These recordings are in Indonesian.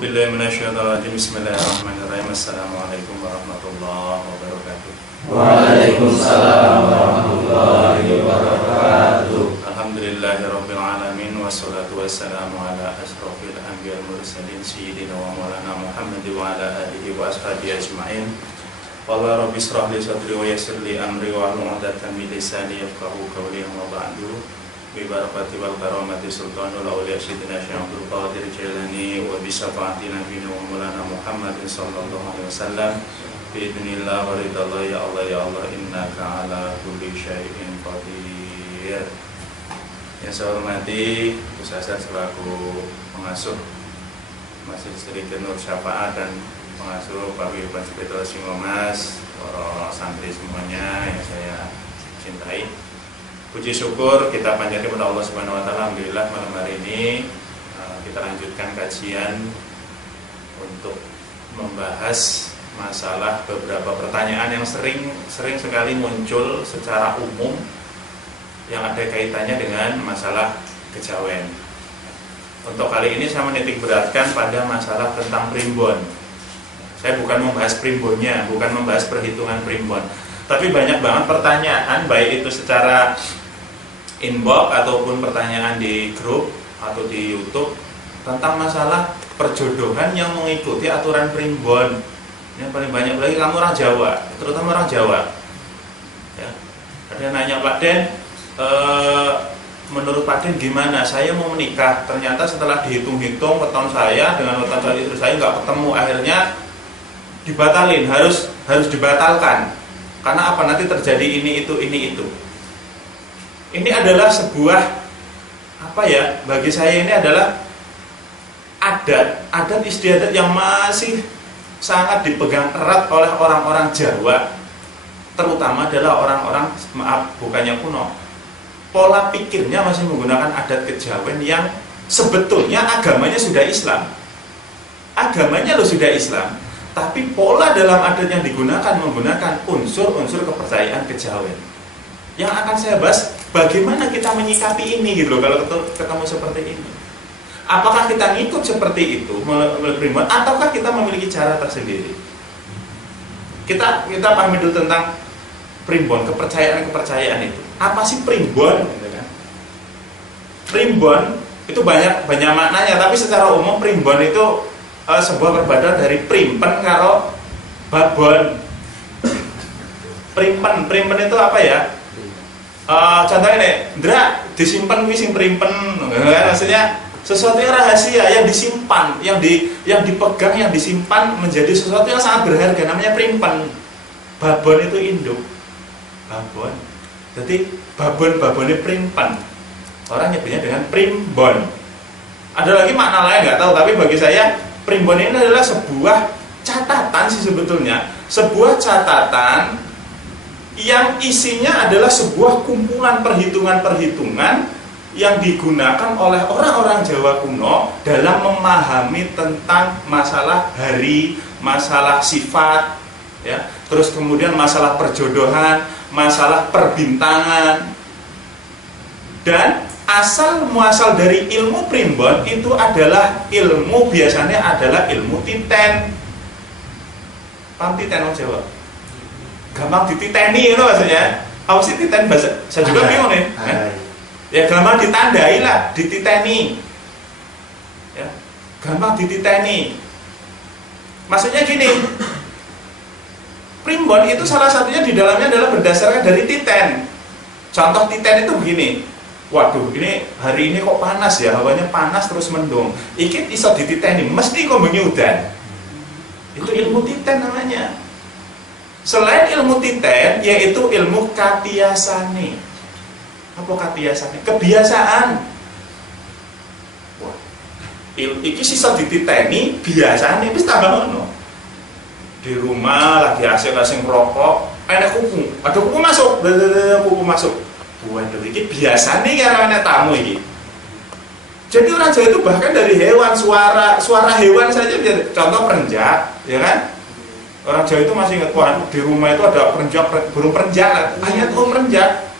A'udzubillahi minasyaitonirrajim. Bismillahirrahmanirrahim. Assalamualaikum warahmatullahi wabarakatuh. Waalaikumsalam warahmatullahi wabarakatuh. Alhamdulillahirabbil alamin wassalatu wassalamu ala asrofil anbiya'il mursalin sayyidina wa maulana Muhammad wa ala alihi wa ashabihi ajma'in. Qala rabbi shrah li sadri wa yassir li amri wa hlul 'uqdatam min lisani yafqahu qawli wa ba'du. Bi barakati wal karamati sultanul auliya sayyidina Syekh Abdul Qadir Jailani wa bi syafaati nabiyina wa maulana Muhammadin sallallahu alaihi wasallam bi idznillah wa ridallah ya Allah innaka ala kulli syai'in qadir. Yang saya hormati Ustaz selaku pengasuh Masjid Sri Nur Syafaat dan pengasuh Pak Wirban Sepeda Singomas, para santri semuanya yang saya cintai. Puji syukur kita panjatkan kepada Allah Subhanahu wa taala. Alhamdulillah malam hari ini kita lanjutkan kajian untuk membahas masalah beberapa pertanyaan yang sering sekali muncul secara umum yang ada kaitannya dengan masalah kejawen. Untuk kali ini saya menitik beratkan pada masalah tentang primbon. Saya bukan membahas primbonnya, bukan membahas perhitungan primbon, tapi banyak banget pertanyaan, baik itu secara inbox ataupun pertanyaan di grup atau di YouTube tentang masalah perjodohan yang mengikuti aturan primbon. Yang paling banyak lagi kamu orang Jawa, terutama orang Jawa. Ya. Ada yang nanya, Pak Den, menurut Pak Den gimana? Saya mau menikah, ternyata setelah dihitung-hitung weton saya dengan weton calon istri saya nggak ketemu, akhirnya dibatalin, harus dibatalkan. Karena apa? Nanti terjadi ini itu. Ini adalah sebuah bagi saya ini adalah adat istiadat yang masih sangat dipegang erat oleh orang-orang Jawa, terutama adalah orang-orang, bukannya kuno, pola pikirnya masih menggunakan adat kejawen yang sebetulnya agamanya sudah Islam. Agamanya sudah Islam, tapi pola dalam adat yang digunakan menggunakan unsur-unsur kepercayaan kejawen. Yang akan saya bahas, bagaimana kita menyikapi ini gitu loh, kalau ketemu seperti ini. Apakah kita ngikut seperti itu melalui primbon, ataukah kita memiliki cara tersendiri? Kita pahami dulu tentang primbon, kepercayaan itu. Apa sih primbon? Gitu kan? Primbon itu banyak maknanya, tapi secara umum primbon itu sebuah perbedaan dari primpen karo babon. Primpen itu apa ya? Contohnya nih, Ndra disimpan sing primpen, maksudnya sesuatu yang rahasia, yang disimpan, yang dipegang, yang disimpan menjadi sesuatu yang sangat berharga, namanya primpen. Babon itu induk, babon. Jadi babonnya primpen. Orang nyebutnya dengan primbon. Ada lagi makna lain nggak tahu, tapi bagi saya primbon ini adalah sebuah catatan sih sebetulnya, sebuah catatan yang isinya adalah sebuah kumpulan perhitungan-perhitungan yang digunakan oleh orang-orang Jawa kuno dalam memahami tentang masalah hari, masalah sifat, ya, terus kemudian masalah perjodohan, masalah perbintangan. Dan asal muasal dari ilmu primbon itu adalah biasanya adalah ilmu titen. Paham titen orang Jawa? Gampang dititeni itu maksudnya. Apa sih titen bahasa? Saya juga bingung nih. Ya gampang ditandai lah, dititeni. Ya, gampang dititeni. Maksudnya gini. Primbon itu salah satunya di dalamnya adalah berdasarkan dari titen. Contoh titen itu begini. Waduh, ini hari ini kok panas ya, hawanya panas terus mendung. Iki iso dititeni, mesti kok bengi udan. Itu ilmu titen namanya. Selain ilmu titen, yaitu ilmu katiyasane. Apa katiyasane? Kebiasaan. Wah, iki sisa dititeni biasane wis tambah ngono. Di rumah lagi asik-asik rokok, ada kuku masuk, kuku masuk. Waduh, iki biasane karo ana tamu iki. Jadi orang Jawa itu bahkan dari hewan, suara hewan saja, contoh perenjak, ya kan? Orang Jawa itu masih ingat, wah di rumah itu ada burung perenjak, ayat perenjak,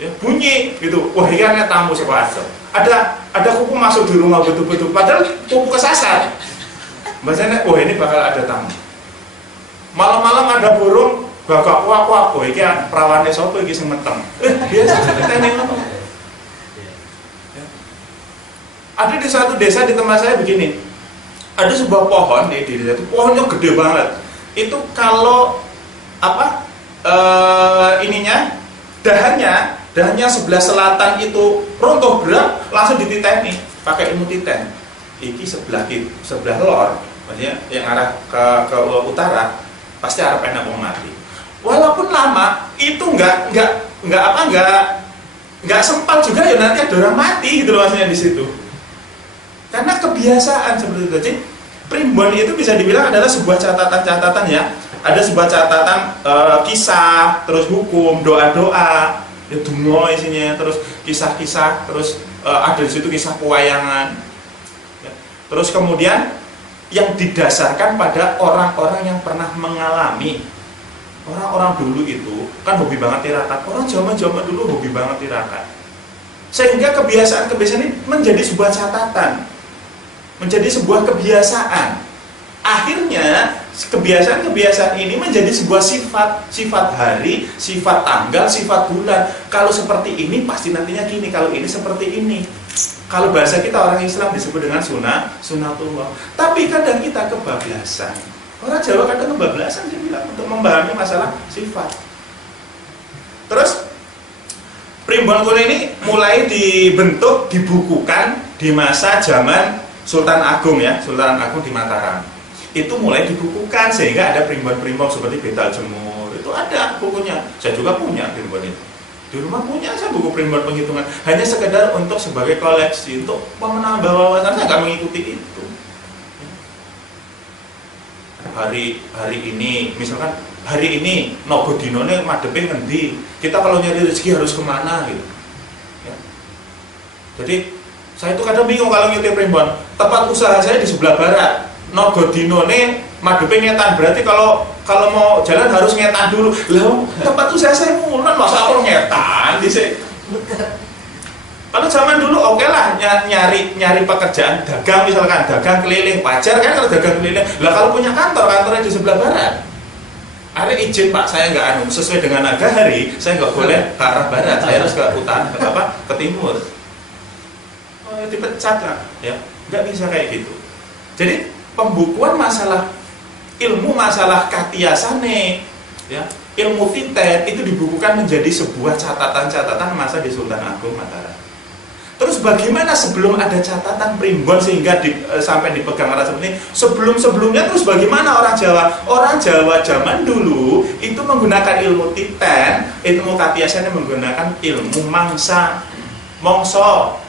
ya, bunyi gitu, wah ini kan tamu sekolah. Ada kuku masuk di rumah betul-betul, padahal kuku kesasar. bahasanya, oh ini bakal ada tamu. Malam-malam ada burung, gagak wak-wak, oh ini perawane sopo ini sing meteng. Biasa ceritanya ngono. Ada di suatu desa di tempat saya begini, ada sebuah pohon di desa itu, pohonnya gede banget. Itu kalau dahannya sebelah selatan itu runtuh berat, langsung dititeni pakai ilmu titen. Iki sebelah lor, maksudnya yang arah ke utara, pasti arah enak mau mati. Walaupun lama, itu nggak sempal juga ya nanti ada orang mati gitu loh maksudnya di situ. Karena kebiasaan seperti itu. Jadi primbon itu bisa dibilang adalah sebuah catatan-catatan ya. Ada sebuah catatan kisah, terus hukum, doa-doa, ya dungo isinya, terus kisah-kisah, terus ada di situ kisah pewayangan. Ya. Terus kemudian yang didasarkan pada orang-orang yang pernah mengalami. Orang-orang dulu itu kan hobi banget tirakat. Orang zaman-zaman dulu hobi banget tirakat. Sehingga kebiasaan-kebiasaan ini menjadi sebuah catatan, menjadi sebuah kebiasaan. Akhirnya kebiasaan-kebiasaan ini menjadi sebuah sifat hari, sifat tanggal, sifat bulan. Kalau seperti ini pasti nantinya gini, kalau ini seperti ini. Kalau bahasa kita orang Islam disebut dengan sunatullah. Tapi kadang kita kebablasan. Orang Jawa kadang kebablasan dia bilang untuk memahami masalah sifat. Terus primbon kuno ini mulai dibentuk, dibukukan di masa zaman Sultan Agung ya, Sultan Agung di Mataram. Itu mulai dibukukan sehingga ada primbon-primbon seperti Betal Jemur. Itu ada bukunya. Saya juga punya primbon itu. Di rumah punya saya buku primbon penghitungan. Hanya sekedar untuk sebagai koleksi, untuk menambah wawasan. Saya nggak mengikuti itu. Hari ini, misalkan hari ini nogo dinone madepe ngendi, kita kalau nyari rezeki harus kemana gitu ya. Jadi saya itu kadang bingung kalau ngitip primbon. Tempat usaha saya di sebelah barat, nogo dinone madepe ngetan, berarti kalau mau jalan harus ngetan dulu. Lah tempat usaha saya mulan, masa aku ngetan di sini. Kalau zaman dulu oke lah nyari pekerjaan dagang, misalkan dagang keliling, wajar kan kalau dagang keliling. Lah kalau punya kantornya di sebelah barat, ada izin Pak, saya nggak sesuai dengan nagari, saya nggak boleh ke arah barat, saya harus ke utara, ke timur. Oh, dipecat lah, ya nggak bisa kayak gitu. Jadi pembukuan masalah ilmu masalah katiasane, ya ilmu titen itu dibukukan menjadi sebuah catatan-catatan masa di Sultan Agung Mataram. Terus bagaimana sebelum ada catatan primbon sehingga sampai dipegang orang seperti ini? Sebelum-sebelumnya terus bagaimana orang Jawa? Orang Jawa zaman dulu itu menggunakan ilmu titen, ilmu katiasannya menggunakan ilmu mangsa, mongso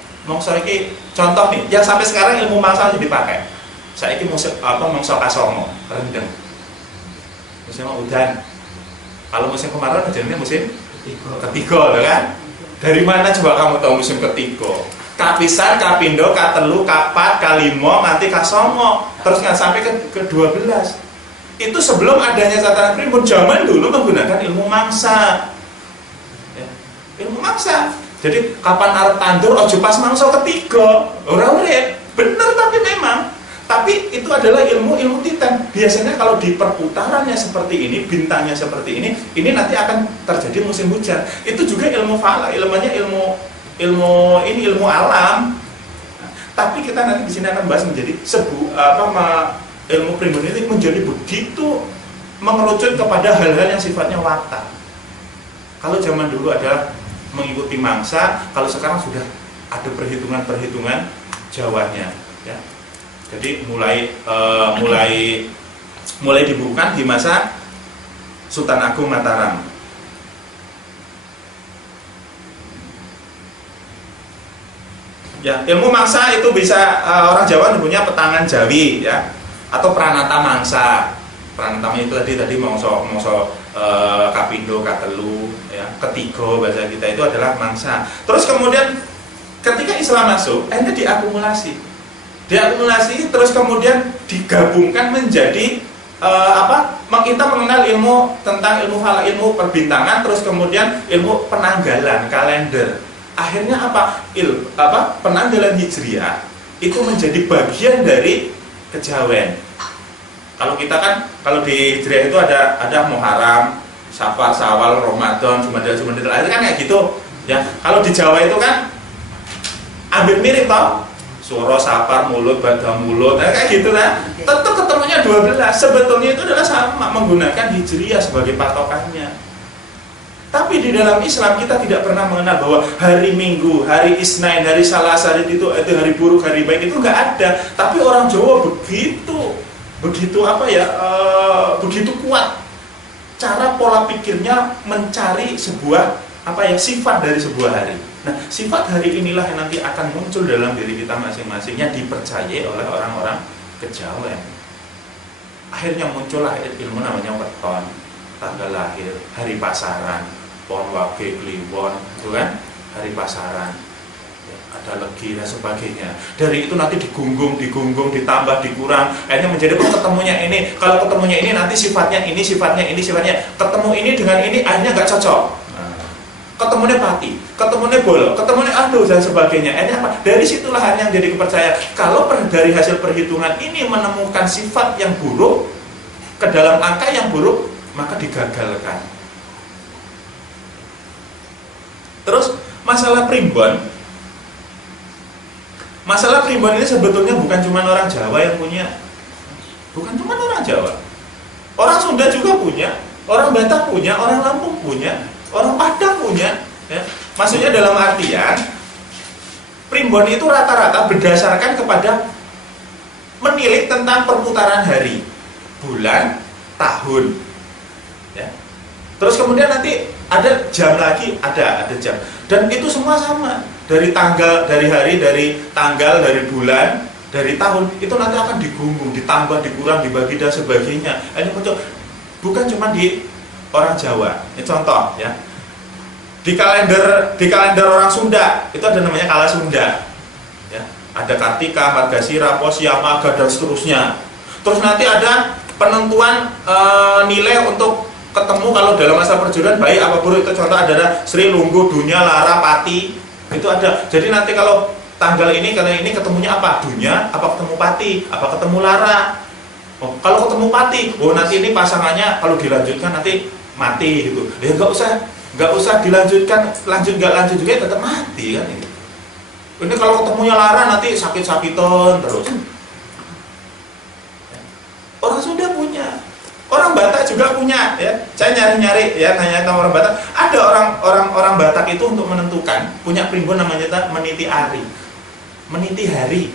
ini contoh nih, yang sampai sekarang ilmu mangsa masih dipakai. Saya ini mongso kasongo, rendeng, musim udan. Kalau musim kemarau kerjanya musim ketiga, kan? Dari mana coba kamu tahu musim ketiga? Kapisan, kapindo, katelu, kapat, kalimo, nanti kasongo, terus nggak sampai ke 12. Itu sebelum adanya catatan primbon. Zaman dulu menggunakan ilmu mangsa, ya, ilmu mangsa. Jadi kapan arep tandur, ojo pas mangsa ketiga, orang urip. Bener tapi memang. Tapi itu adalah ilmu titen. Biasanya kalau di perputarannya seperti ini, bintangnya seperti ini nanti akan terjadi musim hujan. Itu juga ilmu falak, ilmu alam. Nah, tapi kita nanti di sini akan bahas menjadi ilmu primbon ini menjadi begitu mengerucut kepada hal-hal yang sifatnya watak. Kalau zaman dulu adalah mengikuti mangsa, kalau sekarang sudah ada perhitungan Jawanya, ya. Jadi mulai dibukukan di masa Sultan Agung Mataram. Ya, ilmu mangsa itu bisa orang Jawa punya petangan Jawi, ya, atau pranata mangsa. Pranata itu tadi mongso kapindo, katelu, ya, ketiga bahasa kita itu adalah mangsa. Terus kemudian ketika Islam masuk, akhirnya diakumulasi terus kemudian digabungkan menjadi kita mengenal ilmu tentang ilmu falak, ilmu perbintangan, terus kemudian ilmu penanggalan, kalender. Akhirnya penanggalan hijriah itu menjadi bagian dari kejawen. Kalau kita kan, kalau di Hijriah itu ada Muharram, Safar, Syawal, Ramadan, Jumadil akhir kan kayak gitu. Ya, kalau di Jawa itu kan hampir mirip toh. Suro, Safar, Mulut, Badha Mulut, kayak gitu kan. Tetap ketemunya 12. Sebetulnya itu adalah sama, menggunakan Hijriah sebagai patokannya. Tapi di dalam Islam kita tidak pernah mengenal bahwa hari Minggu, hari Isnin, hari Selasa, hari itu hari buruk, hari baik itu nggak ada. Tapi orang Jawa begitu begitu kuat cara pola pikirnya mencari sebuah sifat dari sebuah hari. Nah, sifat hari inilah yang nanti akan muncul dalam diri kita masing-masingnya, dipercayai oleh orang-orang kejawen. Akhirnya muncullah ilmu namanya weton, tanggal lahir, hari pasaran, pon wage kliwon, itu kan hari pasaran. Ya, ada legi dan sebagainya. Dari itu nanti digunggung, ditambah, dikurang. Akhirnya menjadi ketemunya ini. Kalau ketemunya ini nanti sifatnya ini, sifatnya ini, sifatnya. Ketemu ini dengan ini akhirnya nggak cocok. Ketemunya pati, ketemunya bolok, ketemunya aduh dan sebagainya. Akhirnya apa? Dari situlah yang jadi kepercayaan. Kalau dari hasil perhitungan ini menemukan sifat yang buruk ke dalam angka yang buruk, maka digagalkan. Terus masalah primbon ini sebetulnya bukan cuma orang Jawa yang punya, bukan cuma orang Jawa. Orang Sunda juga punya, orang Batak punya, orang Lampung punya, orang Padang punya, ya. Maksudnya dalam artian primbon itu rata-rata berdasarkan kepada menilik tentang perputaran hari, bulan, tahun, ya. Terus kemudian nanti ada jam lagi, ada jam, dan itu semua sama dari tanggal, dari hari, dari tanggal, dari bulan, dari tahun itu nanti akan digunggung, ditambah, dikurang, dibagi dan sebagainya. Ini bukan cuma di orang Jawa. Ini contoh ya. Di kalender orang Sunda itu ada namanya Kala Sunda. Ya, ada Kartika, Margasira, Posya, Maga dan seterusnya. Terus nanti ada penentuan nilai untuk ketemu kalau dalam masa perjodohan baik apa buruk, itu contoh adalah Sri, Lunggu, Dunya, Lara, Pati. Itu ada. Jadi nanti kalau tanggal ini ketemunya apa? Dunya, apa ketemu Pati, apa ketemu Lara. Oh, kalau ketemu Pati, oh nanti ini pasangannya kalau dilanjutkan nanti mati gitu. Ya nggak usah dilanjutkan, lanjut juga tetap mati kan ini. Ini kalau ketemunya Lara nanti sakit-sakitan terus. Orang Sunda punya, orang Batak juga punya ya. Saya nyari-nyari ya, nanya sama orang Batak. Ada orang Batak itu untuk menentukan punya primbon namanya meniti hari. Meniti hari,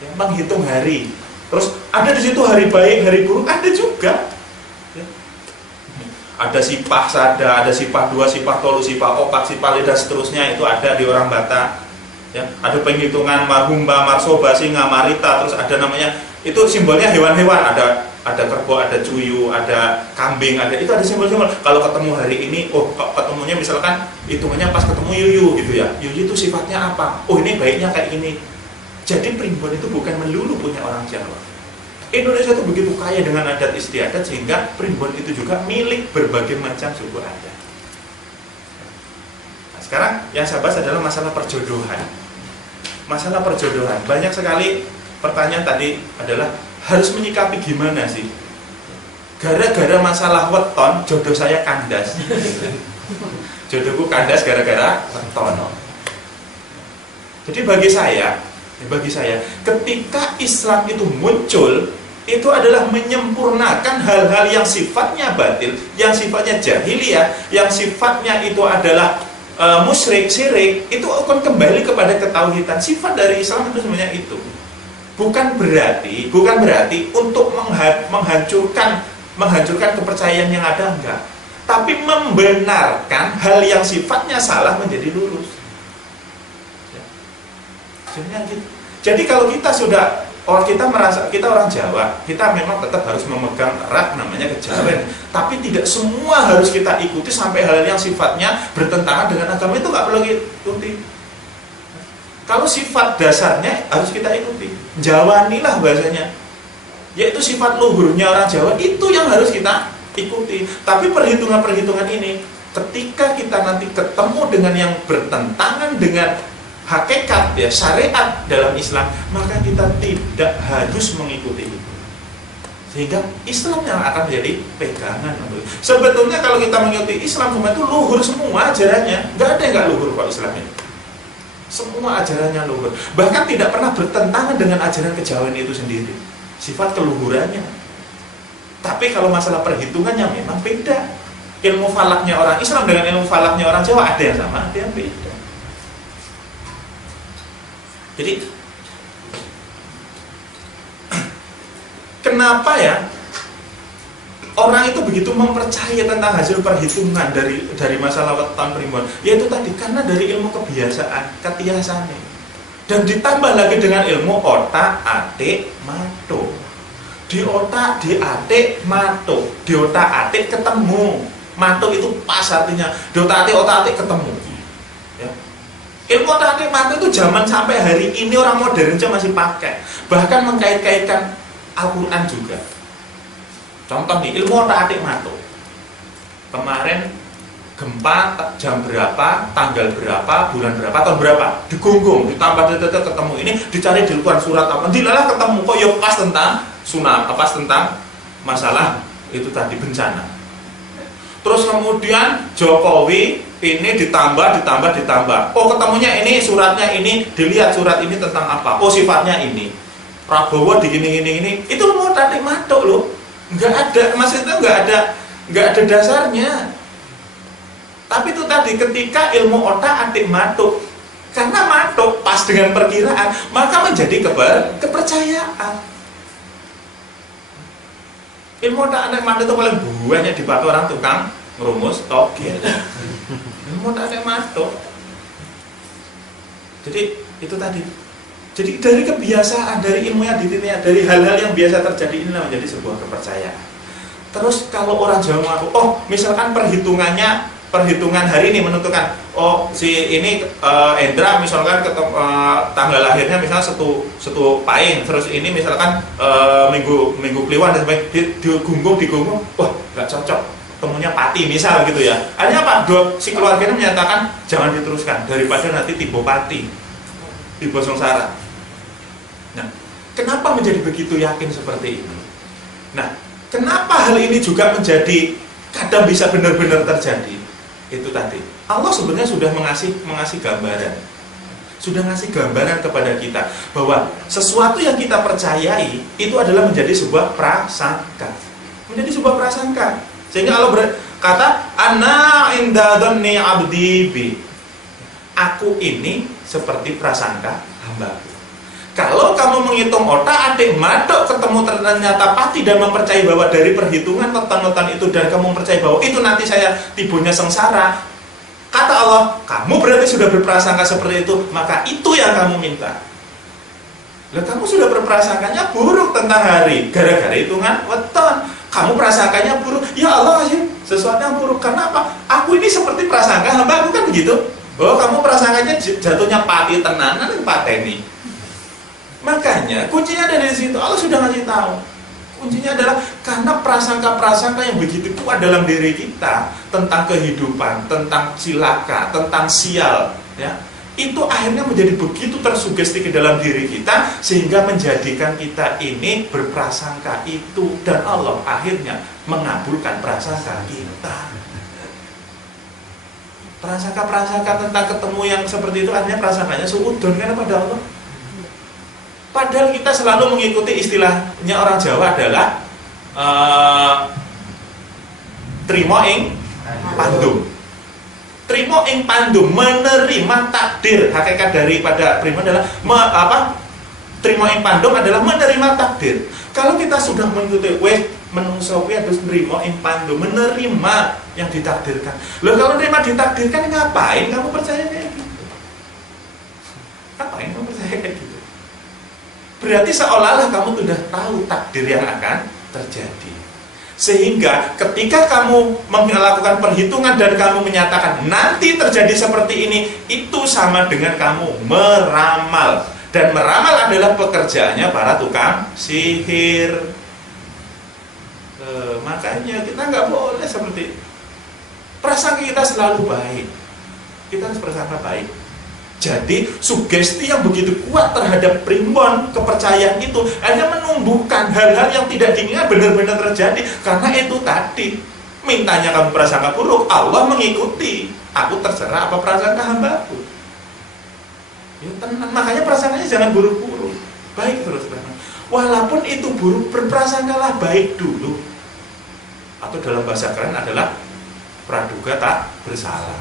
ya, menghitung hari. Terus ada di situ hari baik, hari buruk, ada juga. Ya. Ada sipah sada, ada sipah dua, sipah tolu, sipah opak, sipah lidah, seterusnya itu ada di orang Batak. Ya. Ada penghitungan marhumba, marsoba, singa, marita, terus ada namanya itu simbolnya hewan-hewan, ada kerbau, ada cuyu, ada kambing, ada itu ada simbol-simbol. Kalau ketemu hari ini, oh ketemunya misalkan hitungannya pas ketemu yuyu gitu ya. Yuyu itu sifatnya apa? Oh ini baiknya kayak ini. Jadi primbon itu bukan melulu punya orang Jawa. Indonesia itu begitu kaya dengan adat istiadat sehingga primbon itu juga milik berbagai macam suku adat. Nah, sekarang yang saya bahas adalah masalah perjodohan. Masalah perjodohan. Banyak sekali pertanyaan tadi adalah harus menyikapi gimana sih? Gara-gara masalah weton, jodoh saya kandas. Jodohku kandas gara-gara weton. Jadi bagi saya, ketika Islam itu muncul, itu adalah menyempurnakan hal-hal yang sifatnya batil, yang sifatnya jahiliyah, yang sifatnya itu adalah musyrik, syirik, itu akan kembali kepada ketauhidan. Sifat dari Islam itu sebenarnya itu. Bukan berarti untuk menghancurkan kepercayaan yang ada, enggak. Tapi membenarkan hal yang sifatnya salah menjadi lurus. Jadi kalau kita merasa kita orang Jawa, kita memang tetap harus memegang erat namanya kejawen. Tapi tidak semua harus kita ikuti sampai hal yang sifatnya bertentangan dengan agama, itu nggak perlu ikuti. Kalau sifat dasarnya harus kita ikuti. Jawanilah bahasanya, yaitu sifat luhurnya orang Jawa itu yang harus kita ikuti. Tapi perhitungan ini, ketika kita nanti ketemu dengan yang bertentangan dengan hakikat ya syariat dalam Islam, maka kita tidak harus mengikuti itu. Sehingga Islam yang akan menjadi pegangan. Sebetulnya kalau kita mengikuti Islam semua itu luhur semua ajarannya, nggak ada yang nggak luhur kok Islam ini. Semua ajarannya luhur, bahkan tidak pernah bertentangan dengan ajaran kejawen itu sendiri, sifat keluhurannya. Tapi kalau masalah perhitungannya memang beda. Ilmu falaknya orang Islam dengan ilmu falaknya orang Jawa ada yang sama, ada yang beda. Jadi kenapa ya orang itu begitu mempercayai tentang hasil perhitungan dari masalah weton primbon? Yaitu tadi karena dari ilmu kebiasaan, ketiasane. Dan ditambah lagi dengan ilmu otak, atik, mato. Di otak, di atik, mato. Di otak, atik ketemu. Mato itu pas artinya. Di otak, atik ketemu. Ya. Ilmu otak, atik, mato itu zaman sampai hari ini orang modern aja masih pakai. Bahkan mengkait-kaitkan Al-Quran juga. Contoh nih, ilmu otak-atik mato. Kemarin gempa jam berapa, tanggal berapa, bulan berapa, tahun berapa, digunggung, ditambah ketemu ini, dicari di luar surat apa, dilalah ketemu kok ya pas tentang tsunami, pas tentang masalah itu tadi bencana. Terus kemudian Jokowi ini ditambah. Oh ketemunya ini suratnya ini, dilihat surat ini tentang apa? Oh sifatnya ini. Prabowo di gini, itu ilmu otak-atik mato loh. Nggak ada, maksudnya nggak ada dasarnya. Tapi itu tadi ketika ilmu otak-atik matuk, karena matuk pas dengan perkiraan, maka menjadi kepercayaan. Ilmu otak-atik matuk itu paling banyak dipakai orang tukang ngerumus togel. Ilmu otak-atik matuk. Jadi itu tadi. Jadi dari kebiasaan, dari ilmu yang dititipnya, dari hal-hal yang biasa terjadi inilah menjadi sebuah kepercayaan. Terus kalau orang Jawa mengaku, oh misalkan perhitungan hari ini menentukan, oh si ini Endra misalkan tanggal lahirnya misalnya satu Pahing, terus ini misalkan minggu Kliwon dan sebagainya, digunggung, wah nggak cocok, temunya Pati misal gitu ya. Artinya apa? Si keluarganya menyatakan jangan diteruskan daripada nanti tiba Pati, tiba sengsara. Nah, kenapa menjadi begitu yakin seperti ini? Nah, kenapa hal ini juga menjadi kadang bisa benar-benar terjadi? Itu tadi. Allah sebenarnya sudah mengasih gambaran. Sudah ngasih gambaran kepada kita bahwa sesuatu yang kita percayai itu adalah menjadi sebuah prasangka. Menjadi sebuah prasangka. Sehingga Allah berkata, "Ana inda dhanni 'abdi bi." Aku ini seperti prasangka hamba. Kalau kamu menghitung otak-atik matok ketemu ternyata pasti dan mempercayai bahwa dari perhitungan weton-weton itu dan kamu percaya bahwa itu nanti saya tibunya sengsara, kata Allah, kamu berarti sudah berprasangka seperti itu, maka itu yang kamu minta. Lah kamu sudah berprasangkanya buruk tentang hari gara-gara hitungan weton. Kamu prasangkanya buruk, ya Allah sih sesuatu yang buruk. Karena apa? Aku ini seperti prasangka hamba, aku kan begitu. Oh kamu prasangkanya jatuhnya pati tenanan dan pateni. Makanya kuncinya ada di situ. Allah sudah ngasih tahu. Kuncinya adalah karena prasangka-prasangka yang begitu kuat dalam diri kita tentang kehidupan, tentang cilaka, tentang sial, ya. Itu akhirnya menjadi begitu tersugesti ke dalam diri kita sehingga menjadikan kita ini berprasangka itu dan Allah akhirnya mengabulkan prasangka kita. Prasangka-prasangka tentang ketemu yang seperti itu artinya prasangkanya suudon kan pada Allah. Padahal kita selalu mengikuti istilahnya orang Jawa adalah trimo ing pandum. Trimo ing pandum, menerima takdir. Hakikat daripada primo adalah trimo ing pandum adalah menerima takdir. Kalau kita sudah mengikuti menungso kuwi harus nrimo ing pandum, menerima yang ditakdirkan. Loh kalau menerima ditakdirkan ngapain kamu percaya kayak gitu? Ngapain kamu percaya kayak gitu? Berarti seolah-olah kamu sudah tahu takdir yang akan terjadi. Sehingga ketika kamu melakukan perhitungan dan kamu menyatakan nanti terjadi seperti ini, itu sama dengan kamu meramal. Dan meramal adalah pekerjaannya para tukang sihir. Makanya kita nggak boleh seperti itu. Prasangka kita selalu baik. Kita harus prasangka baik. Jadi sugesti yang begitu kuat terhadap primbon, kepercayaan itu hanya menumbuhkan hal-hal yang tidak diinginkan benar-benar terjadi. Karena itu tadi, mintanya kamu prasangka buruk, Allah mengikuti. Aku terserah apa prasangka hambaku. Ya tenang, makanya prasangkanya jangan buruk-buruk, baik terus. Walaupun itu buruk, berprasangkalah baik dulu. Atau dalam bahasa keren adalah praduga tak bersalah.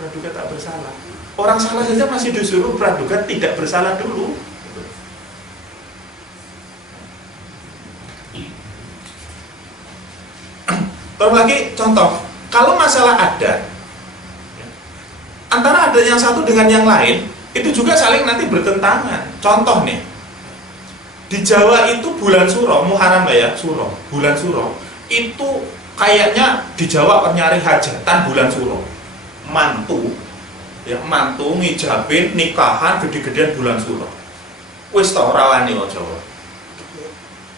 Praduga tak bersalah. Orang salah saja masih disuruh praduga tidak bersalah dulu. Terus lagi contoh, kalau masalah adat, antara adat yang satu dengan yang lain itu juga saling nanti bertentangan. Contoh nih, di Jawa itu bulan Suro, Muharram ya, Suro, bulan Suro itu kayaknya di Jawa nyari hajatan bulan Suro, mantu. Ya mantu ngijabin nikahan gede-gedean bulan Suro. Wis ta ora wani kok Jawa.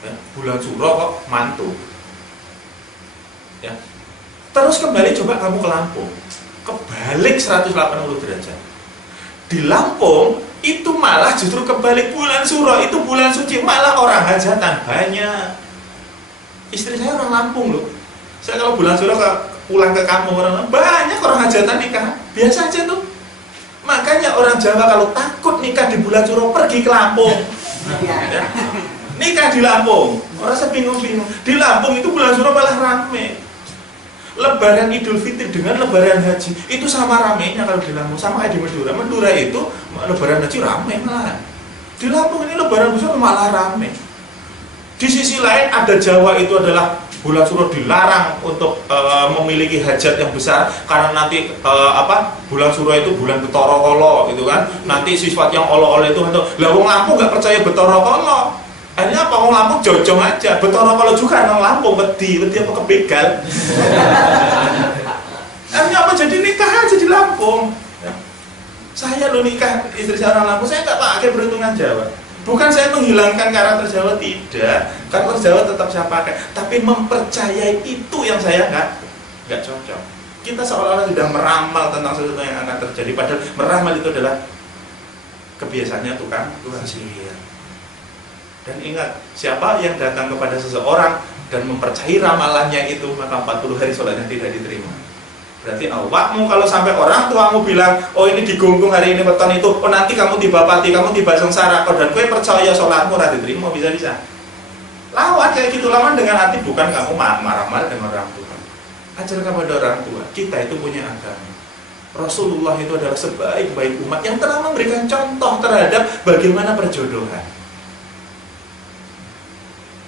Ya, bulan Suro kok mantu. Ya. Terus kembali coba kamu ke Lampung. Kebalik 180 derajat. Di Lampung itu malah justru kebalik, bulan Suro itu bulan suci, malah orang hajatan banyak. Istri saya orang Lampung loh. Saya kalau bulan Suro pulang ke kampung orang banyak orang hajatan nikah. Biasa aja tuh. Makanya orang Jawa kalau takut nikah di bulan Suro pergi ke Lampung. Ya. Nikah di Lampung. Orang bingung-bingung. Di Lampung itu bulan Suro malah rame. Lebaran Idul Fitri dengan Lebaran Haji itu sama ramenya kalau di Lampung, sama kayak di Madura. Madura itu Lebaran Haji rame malah. Di Lampung ini Lebaran Suro malah rame. Di sisi lain ada Jawa itu adalah bulan Suro dilarang untuk memiliki hajat yang besar karena nanti bulan Suro itu bulan Betara Kala gitu kan. Nanti sifat yang olo-olo itu untuk lah wong Lampung nggak percaya Betara Kala. Akhirnya apa, wong Lampung jojong aja. Betara Kala juga nang Lampung wedi apa kebegal. Akhirnya apa, jadi nikah aja di Lampung. Saya lo nikah istri saya orang Lampung, saya nggak pakai perhitungan Jawa. Bukan saya menghilangkan karakter Jawa, tidak. Karakter Jawa tetap saya pakai, tapi mempercayai itu yang saya nggak cocok. Kita seolah-olah sudah meramal tentang sesuatu yang akan terjadi, padahal meramal itu adalah kebiasaannya tukang sihir. Dan ingat, siapa yang datang kepada seseorang dan mempercayai ramalannya itu, maka 40 hari sholatnya tidak diterima. Berarti awakmu kalau sampai orang tuamu bilang, oh ini digunggung hari ini weton itu, oh nanti kamu tiba pati, kamu tiba sengsara, oh dan gue percaya sholatmu ora diterima, bisa-bisa. Lawan kayak gitu, lawan dengan hati, bukan kamu marah-marah dengan orang tua. Ajar kepada orang tua, kita itu punya agama. Rasulullah itu adalah sebaik-baik umat yang telah memberikan contoh terhadap bagaimana perjodohan.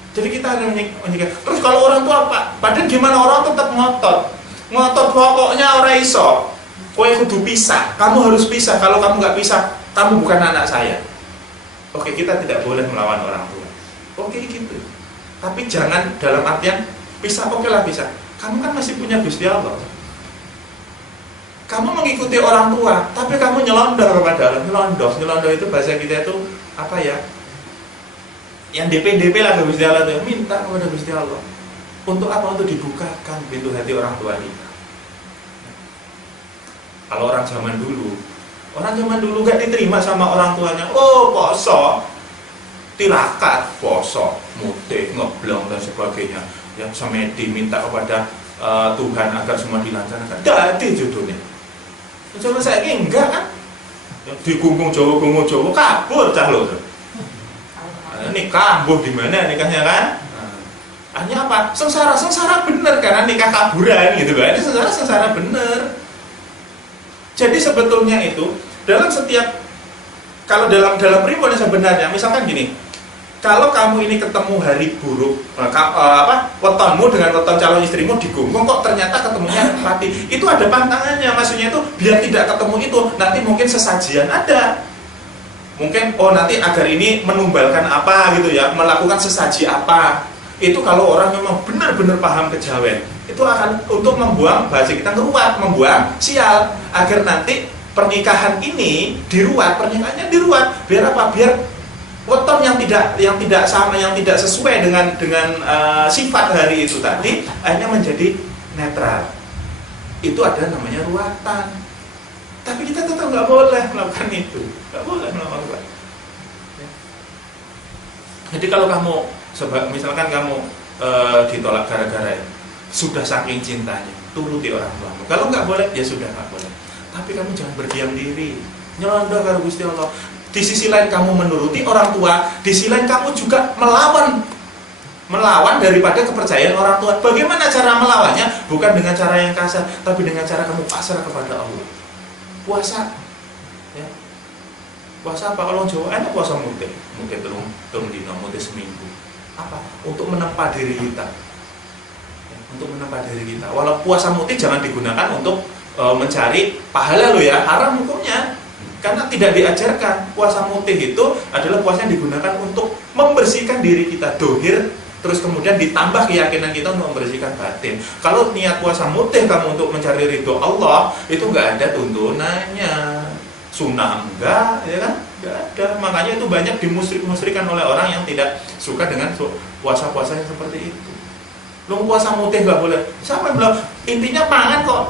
Jadi kita harus menyikapi. Terus kalau orang tua apa? Padahal gimana orang tetap ngotot pokoknya ora iso. Kowe kudu pisah, kamu harus pisah. Kalau kamu nggak pisah, kamu bukan anak saya. Oke, kita tidak boleh melawan orang tua. Oke gitu. Tapi jangan dalam artian pisah, oke lah pisah. Kamu kan masih punya Gusti Allah. Kamu mengikuti orang tua, tapi kamu nyelondoh kepada Allah. Nyelondoh itu bahasa kita itu apa ya? Yang DP lah ke Gusti Allah itu, minta kepada Gusti Allah. Untuk apa? Untuk dibukakan pintu hati orang tua kita. Kalau orang zaman dulu gak diterima sama orang tuanya. Oh poso, tirakat, poso, mutih, ngeblong dan sebagainya. Yang sampai diminta kepada Tuhan agar semua dilancarkan. Dadi jodohnya. Coba saya enggak kan? Digunggung Jawa kabur cah lho. Ini kambuh di mana nikahnya kan? Hanya apa? Sengsara bener karena nikah kaburan gitu kan. Ini sengsara bener. Jadi sebetulnya itu dalam setiap, kalau dalam pribon sebenarnya, misalkan gini, kalau kamu ini ketemu hari buruk, wetonmu dengan weton calon istrimu digunggung, kok ternyata ketemunya mati, itu ada pantangannya. Maksudnya itu biar tidak ketemu itu, nanti mungkin sesajian ada. Mungkin nanti agar ini menumbalkan apa gitu ya, melakukan sesaji apa. Itu kalau orang memang benar-benar paham kejawen, itu akan untuk membuang, bahasa kita ngeruat, membuang sial, agar nanti pernikahan ini pernikahannya diruat. Biar apa? Biar weton yang tidak sama, yang tidak sesuai dengan sifat hari itu tadi, akhirnya menjadi netral. Itu ada namanya ruatan. Tapi kita tetap nggak boleh melakukan itu, nggak boleh melakukan. Jadi kalau kamu, misalkan kamu ditolak gara-gara itu, sudah saking cintanya, turuti orang tuamu. Kalau nggak boleh, ya sudah nggak boleh. Tapi kamu jangan berdiam diri, nyelondoh karo Gusti Allah. Di sisi lain kamu menuruti orang tua, di sisi lain kamu juga melawan daripada kepercayaan orang tua. Bagaimana cara melawannya? Bukan dengan cara yang kasar, tapi dengan cara kamu pasrah kepada Allah. Puasa, ya. Puasa apa? Kalau Jawa enak puasa mutih telung dino, mutih seminggu. Apa? Untuk menempa diri kita. Ya, untuk menempa diri kita. Walau puasa mutih jangan digunakan untuk mencari pahala lo ya, haram hukumnya. Karena tidak diajarkan. Puasa mutih itu adalah puasa yang digunakan untuk membersihkan diri kita, dohir, terus kemudian ditambah keyakinan kita untuk membersihkan batin. Kalau niat puasa mutih kamu untuk mencari ridho Allah, itu nggak ada tuntunannya. Sunnah enggak, ya kan? Nggak ada. Makanya itu banyak dimusyrikkan oleh orang yang tidak suka dengan puasa-puasa yang seperti itu. Lu puasa mutih nggak boleh. Siapa yang bilang? Intinya pangan kok.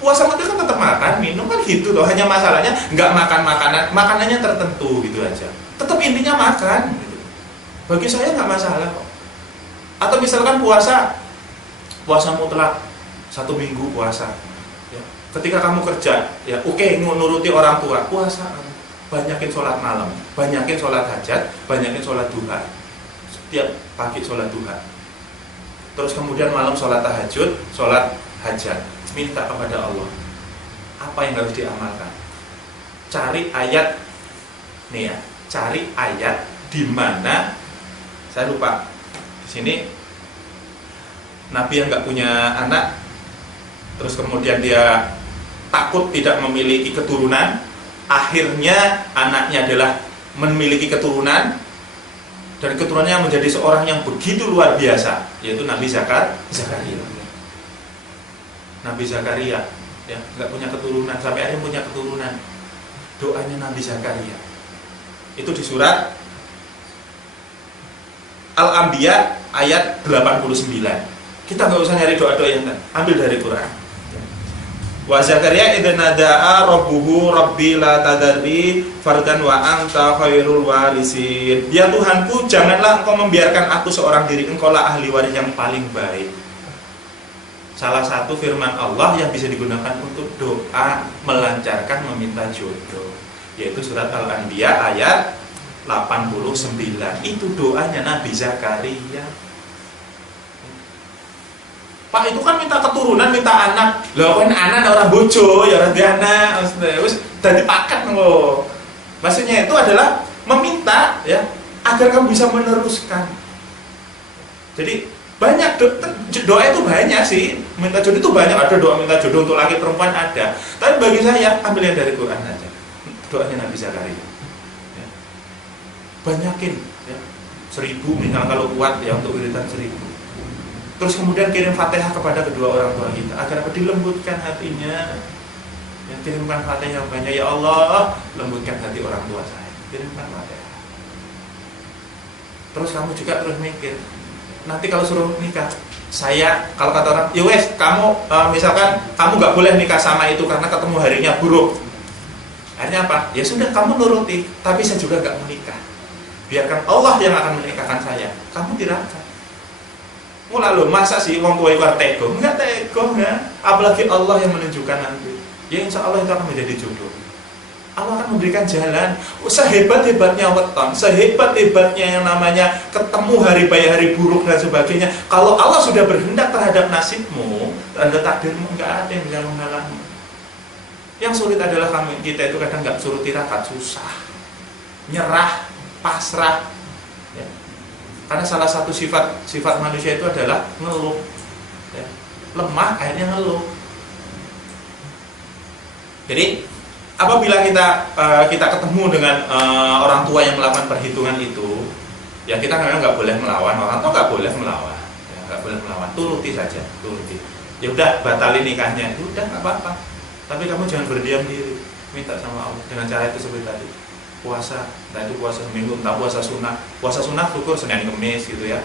Puasa mutih kan tetap makan, minum kan gitu loh. Hanya masalahnya nggak makan makanannya tertentu gitu aja. Tetap intinya makan. Gitu. Bagi saya nggak masalah kok. Atau misalkan puasa mutlak 1 minggu puasa. Ya. Ketika kamu kerja, ya oke, nuruti orang tua, puasa. Banyakin sholat malam, banyakin sholat hajat, banyakin sholat duha. Setiap pagi sholat duha. Terus kemudian malam sholat tahajud, sholat hajat. Minta kepada Allah apa yang harus diamalkan. Cari ayat nih ya, cari ayat di mana saya lupa. Di sini Nabi yang nggak punya anak, terus kemudian dia takut tidak memiliki keturunan, akhirnya anaknya adalah memiliki keturunan, dan keturunannya menjadi seorang yang begitu luar biasa, yaitu Nabi Zakaria. Nabi Zakaria, ya, nggak punya keturunan, sampai akhirnya punya keturunan. Doanya Nabi Zakaria itu di surat Al-Anbiya ayat 89. Kita nggak usah nyari doa-doa yang ambil dari Quran. Wa Zakaria idza nada'a rabbuhu rabbi la tadarri fardan wa anta khairul warisin. Ya Tuhanku, janganlah engkau membiarkan aku seorang diri, engkau lah ahli waris yang paling baik. Salah satu firman Allah yang bisa digunakan untuk doa melancarkan meminta jodoh, yaitu surat Al-Anbiya ayat 89. Itu doanya Nabi Zakaria. Pak, itu kan minta keturunan, minta anak. Lah kan anak orang bojo, ya orang anak, wis dadi paket kok. Maksudnya itu adalah meminta ya agar kamu bisa meneruskan. Jadi banyak doa itu banyak sih, minta jodoh itu banyak, ada doa minta jodoh untuk laki perempuan ada. Tapi bagi saya ambil yang dari Quran aja, doanya Nabi Zakaria. Ya. Banyakin, ya. 1000 misal kalau kuat ya untuk wiridan 1000. Terus kemudian kirim Fatihah kepada kedua orang tua kita agar dilembutkan hatinya. Ya, kirimkan Fatihah yang banyak, ya Allah, lembutkan hati orang tua saya. Kirimkan Fatihah. Terus kamu juga terus mikir. Nanti kalau suruh nikah, saya kalau kata orang, ya wes kamu misalkan kamu nggak boleh nikah sama itu karena ketemu harinya buruk. Akhirnya apa? Ya sudah, kamu nuruti, tapi saya juga nggak mau nikah. Biarkan Allah yang akan menikahkan saya. Kamu tirakat. Mulai lo masa sih wong tua iwar tego? Nggak tego ya. Apalagi Allah yang menunjukkan nanti. Ya insya Allah itu akan menjadi jodoh. Allah akan memberikan jalan. Sehebat-hebatnya weton, sehebat-hebatnya yang namanya ketemu hari baik hari buruk dan sebagainya, kalau Allah sudah berhendak terhadap nasibmu, terhadap takdirmu, nggak ada yang bisa menghalangi. Yang sulit adalah kita itu kadang nggak suruh tirakat, susah, nyerah, pasrah. Ya. Karena salah satu sifat manusia itu adalah ngeluh, ya. Lemah akhirnya ngeluh. Jadi apabila kita ketemu dengan orang tua yang melakukan perhitungan itu, ya kita memang nggak boleh melawan, orang tua nggak boleh melawan, ya, nggak boleh melawan, turuti saja, turuti. Ya udah, batalin nikahnya, itu udah nggak apa-apa. Tapi kamu jangan berdiam diri, minta sama Allah dengan cara itu seperti tadi. Puasa, entah itu puasa seminggu, entah puasa sunnah syukur Senin Kemis gitu ya.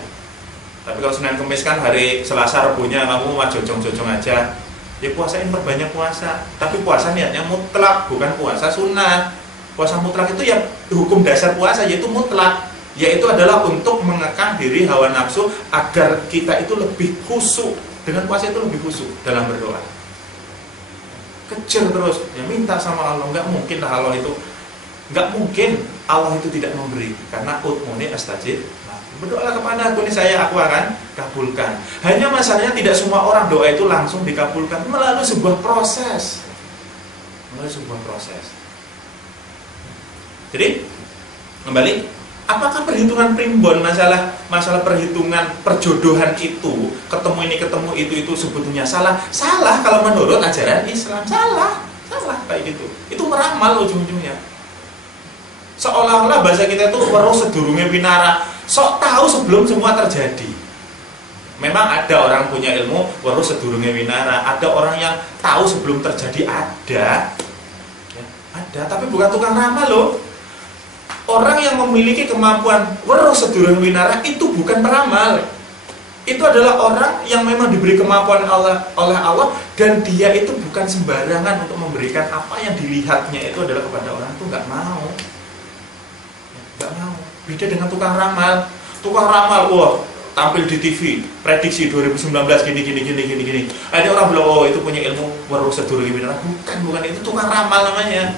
Tapi kalau Senin Kemis kan hari Selasa Rebunya kamu mah jojong-jojong aja. ya puasain, perbanyak puasa. Tapi puasa niatnya mutlak, bukan puasa sunnah. Puasa mutlak itu ya hukum dasar puasa, yaitu mutlak, yaitu adalah untuk mengekang diri hawa nafsu agar kita itu lebih khusyuk. Dengan puasa itu lebih khusyuk dalam berdoa. Kejar terus, ya minta sama Allah. Nggak mungkin lah Allah itu, nggak mungkin Allah itu tidak memberi, karena utmuni astajib. Berdoalah kepada aku, ini aku akan kabulkan. Hanya masalahnya tidak semua orang doa itu langsung dikabulkan, melalui sebuah proses. Melalui sebuah proses. Jadi kembali, apakah perhitungan primbon, masalah perhitungan perjodohan itu, ketemu ini ketemu itu sebetulnya salah? Salah kalau menurut ajaran Islam, salah kayak gitu. Itu meramal ujung-ujungnya. Seolah-olah bahasa kita itu weruh sedurunge winara, sok tahu sebelum semua terjadi. Memang ada orang punya ilmu weruh sedurunge winara, ada orang yang tahu sebelum terjadi, ada, tapi bukan tukang ramal loh. Orang yang memiliki kemampuan weruh sedurunge winara itu bukan peramal. Itu adalah orang yang memang diberi kemampuan oleh Allah, dan dia itu bukan sembarangan untuk memberikan apa yang dilihatnya itu adalah kepada orang itu, nggak mau. Beda dengan tukang ramal. Tukang ramal, wah, tampil di TV, prediksi 2019 gini. Ada orang bilang, oh itu punya ilmu weruh sedurunge winara. Bukan, itu tukang ramal namanya.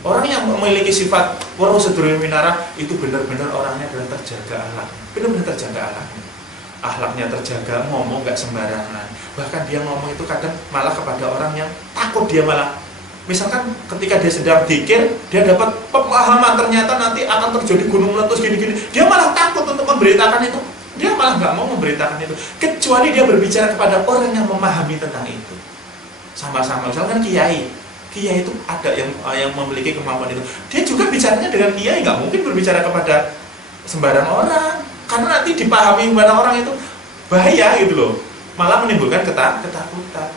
Orang yang memiliki sifat weruh sedurunge winara itu benar-benar orangnya adalah terjaga akhlak. Benar-benar terjaga akhlaknya. Akhlaknya terjaga, ngomong nggak sembarangan. Bahkan dia ngomong itu kadang malah kepada orang yang takut, dia malah, misalkan ketika dia sedang dzikir, dia dapat pemahaman ternyata nanti akan terjadi gunung meletus gini. Dia malah takut untuk memberitakan itu. Dia malah nggak mau memberitakan itu, kecuali dia berbicara kepada orang yang memahami tentang itu. Sama-sama, misalkan kiai itu ada yang memiliki kemampuan itu. Dia juga bicaranya dengan kiai, nggak mungkin berbicara kepada sembarang orang, karena nanti dipahami sembarang orang itu bahaya gitu loh, malah menimbulkan ketakutan.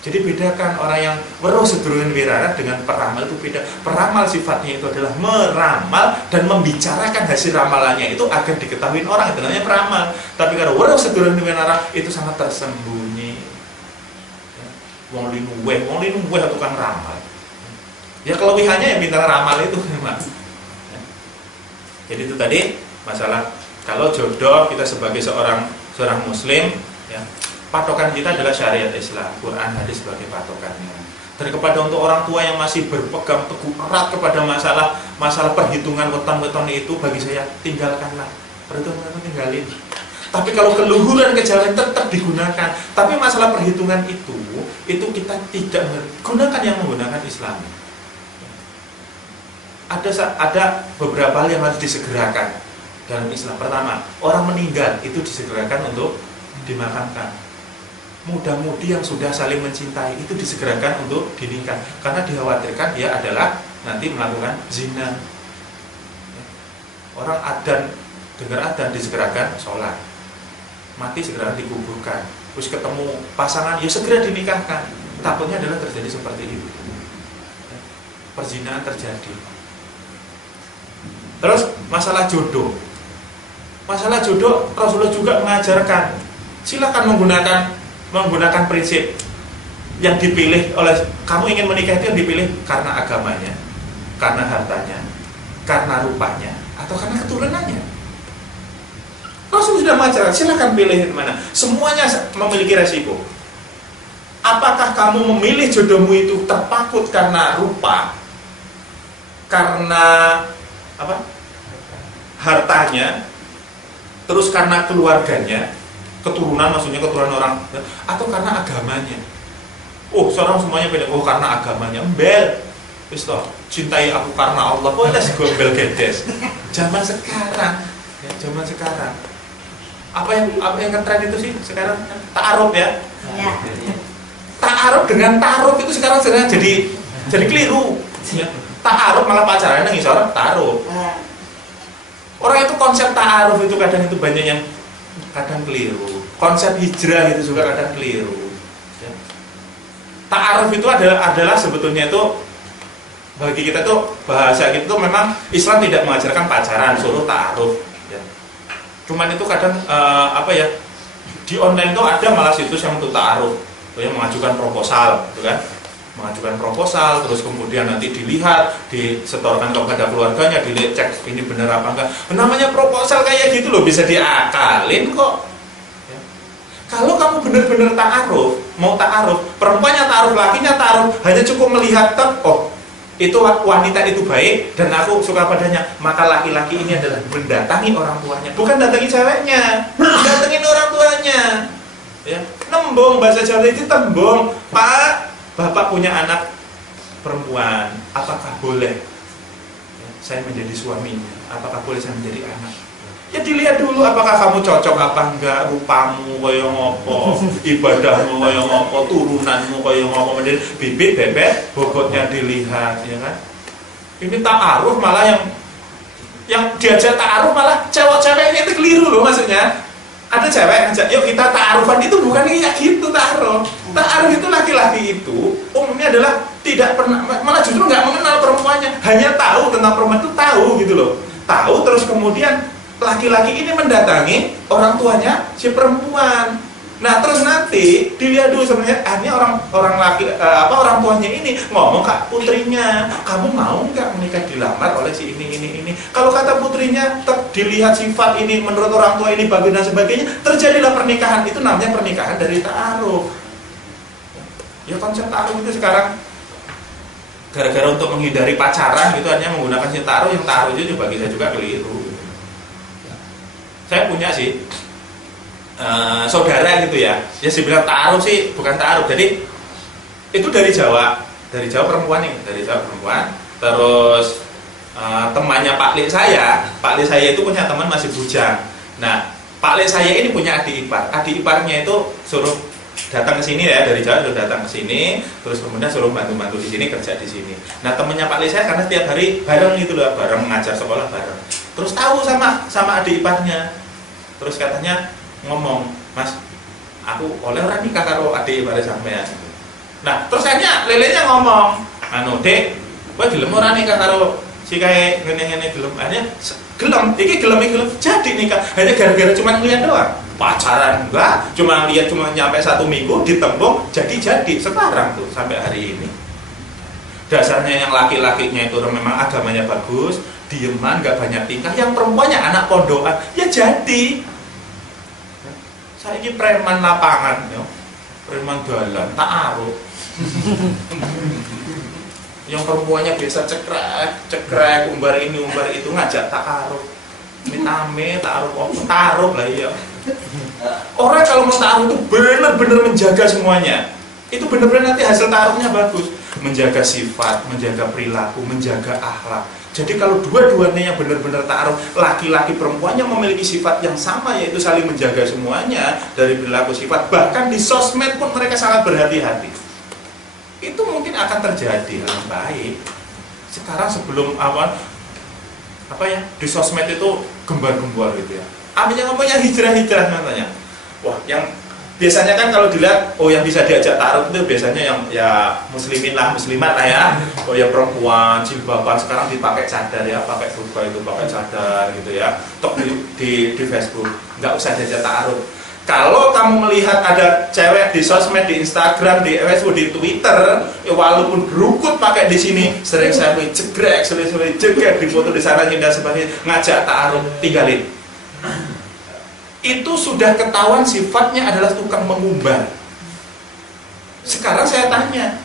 Jadi bedakan orang yang weruh sedurunge winara dengan peramal itu beda. Peramal sifatnya itu adalah meramal dan membicarakan hasil ramalannya itu agar diketahui orang, itu namanya peramal. Tapi kalau weruh sedurunge winara itu sangat tersembunyi. Wong linuweh tukang ramal. Ya kelebihannya yang bintang ramal itu memang. Jadi itu tadi masalah kalau jodoh, kita sebagai seorang muslim, ya, patokan kita adalah syariat Islam, Quran, hadis sebagai patokannya. Dan kepada untuk orang tua yang masih berpegang teguh erat kepada masalah perhitungan weton itu, bagi saya tinggalkanlah. Perhitungan itu tinggalin. Tapi kalau keluhuran kejawen tetap digunakan. Tapi masalah perhitungan itu kita tidak gunakan yang menggunakan Islam. Ada beberapa hal yang harus disegerakan dalam Islam. Pertama, orang meninggal itu disegerakan untuk dimakamkan. Muda-mudi yang sudah saling mencintai itu disegerakan untuk dinikah, karena dikhawatirkan dia adalah nanti melakukan zina. Orang dengar adzan disegerakan sholat, mati segera dikuburkan, terus ketemu pasangan ya segera dinikahkan. Takutnya adalah terjadi seperti itu, perzinahan terjadi. Terus masalah jodoh Rasulullah juga mengajarkan silakan menggunakan prinsip yang dipilih oleh kamu ingin menikah itu yang dipilih karena agamanya, karena hartanya, karena rupanya, atau karena keturunannya. Rasul sudah mengajarkan silakan pilih mana. Semuanya memiliki resiko. Apakah kamu memilih jodohmu itu terpakut karena rupa, karena hartanya, terus karena keluarganya, keturunan, maksudnya keturunan orang, atau karena agamanya? Oh, seorang semuanya beda. Oh, karena agamanya. Embel, wis toh, cintai aku karena Allah. Oh, les gombel gedes. Zaman sekarang, apa yang ngetren itu sih sekarang? Ta'aruf ya. Ta'aruf dengan ta'aruf itu sekarang jadi keliru. Ta'aruf malah pacaran yang ngisor ta'aruf. Orang itu konsep ta'aruf itu kadang itu banyak yang kadang keliru. Konsep hijrah itu juga kadang keliru. Ta'aruf itu adalah sebetulnya itu bagi kita tuh bahasa gitu tuh memang Islam tidak mengajarkan pacaran, suruh ta'aruf. Cuman itu kadang Di online itu ada malah situs yang untuk ta'aruf, yang mengajukan proposal, gitu kan? Mengajukan proposal, terus kemudian nanti dilihat, disetorkan kepada keluarganya, dicek ini benar apa enggak. Namanya proposal kayak gitu loh, bisa diakalin kok. Ya. Kalau kamu benar-benar ta'aruf, mau ta'aruf, perempuannya ta'aruf, lakinya ta'aruf, hanya cukup melihat, oh itu wanita itu baik dan aku suka padanya, maka laki-laki ini adalah mendatangi orang tuanya, bukan datangi ceweknya, datangin orang tuanya. Ya, nembung, bahasa Jawa itu tembung. Pak, bapak punya anak perempuan, apakah boleh saya menjadi suaminya? Apakah boleh saya menjadi anak? Ya dilihat dulu apakah kamu cocok apa enggak, rupamu kaya ngopo, ibadahmu kaya ngopo, turunanmu kaya ngopo, menjadi bibit bebek bobotnya dilihat, ya kan? Ini ta'aruf malah yang diajak ta'aruf malah cewek-ceweknya itu keliru loh maksudnya. Ada cewek ngajak, yuk kita ta'arufan, itu bukan kayak gitu ta'aruf. Ta'aruf itu laki-laki itu umumnya adalah tidak pernah, malah justru nggak mengenal perempuannya, hanya tahu tentang perempuan itu, tahu gitu loh. Tahu terus kemudian laki-laki ini mendatangi orang tuanya si perempuan. Nah terus nanti dilihat dulu sebenarnya akhirnya orang tuanya ini ngomong ke putrinya, kamu mau nggak menikah dilamar oleh si ini. Kalau kata putrinya dilihat sifat ini menurut orang tua ini bagus dan sebagainya, terjadilah pernikahan. Itu namanya pernikahan dari ta'aruf. Ya konsep ta'aruf itu sekarang gara-gara untuk menghindari pacaran gitu hanya menggunakan si ta'aruf, yang ta'aruf itu bagi saya juga keliru. Saya punya sih saudara gitu ya, ya saya bilang ta'aruf sih bukan ta'aruf. Jadi itu dari Jawa perempuan nih, dari Jawa perempuan. Terus temannya Pak Lek saya itu punya teman masih bujang. Nah Pak Lek saya ini punya adik iparnya itu suruh datang ke sini ya, dari Jawa suruh datang ke sini, terus kemudian suruh bantu di sini, kerja di sini. Nah temannya Pak Lek saya karena setiap hari bareng gitu loh, bareng mengajar sekolah bareng. Terus tahu sama adik iparnya. Terus katanya ngomong, Mas, aku oleh orang nikah karo adik ipar sampean. Nah, terus akhirnya lelenya ngomong, anu Dek, kowe gelem ora nikah karo si kae ngene-ngene gelem. Akhirnya gelem jadi nikah. Hanya gara-gara cuma lihat doang. Pacaran enggak, cuma nyampe 1 minggu ditembung jadi sekarang tuh sampai hari ini. Dasarnya yang laki-lakinya itu memang agamanya bagus, dieman, gak banyak tingkah. Yang perempuannya anak pondokan, ya jadi. Saya ini preman lapangan, ya. Preman dalan, ta'aruf. Yang perempuannya biasa cekrek, umbar ini, umbar itu, ngajak ta'aruf. Mitame, ta'aruf lah iya. Orang kalau mau ta'aruf itu benar-benar menjaga semuanya. Itu benar-benar nanti hasil ta'arufnya bagus. Menjaga sifat, menjaga perilaku, menjaga akhlak. Jadi kalau dua-duanya yang benar-benar ta'aruf, laki-laki perempuannya memiliki sifat yang sama, yaitu saling menjaga semuanya dari perilaku sifat. Bahkan di sosmed pun mereka sangat berhati-hati. Itu mungkin akan terjadi hal yang baik. Sekarang sebelum di sosmed itu gembar-gembor gitu ya. Ambilnya ngomongnya hijrah katanya. Wah, yang biasanya kan kalau dilihat, yang bisa diajak ta'aruf itu biasanya yang ya muslimat lah ya. Ya perempuan, jilbaban, sekarang dipakai cadar ya, pakai kurba itu, pakai cadar gitu ya. Tok di Facebook, nggak usah diajak ta'aruf. Kalau kamu melihat ada cewek di sosmed, di Instagram, di Facebook, di Twitter, walaupun berukut pakai di sini, sering selfie jegrek, di foto di sana dan sebagainya, ngajak ta'aruf, tinggalin. Itu sudah ketahuan sifatnya adalah tukang mengumbar. Sekarang saya tanya,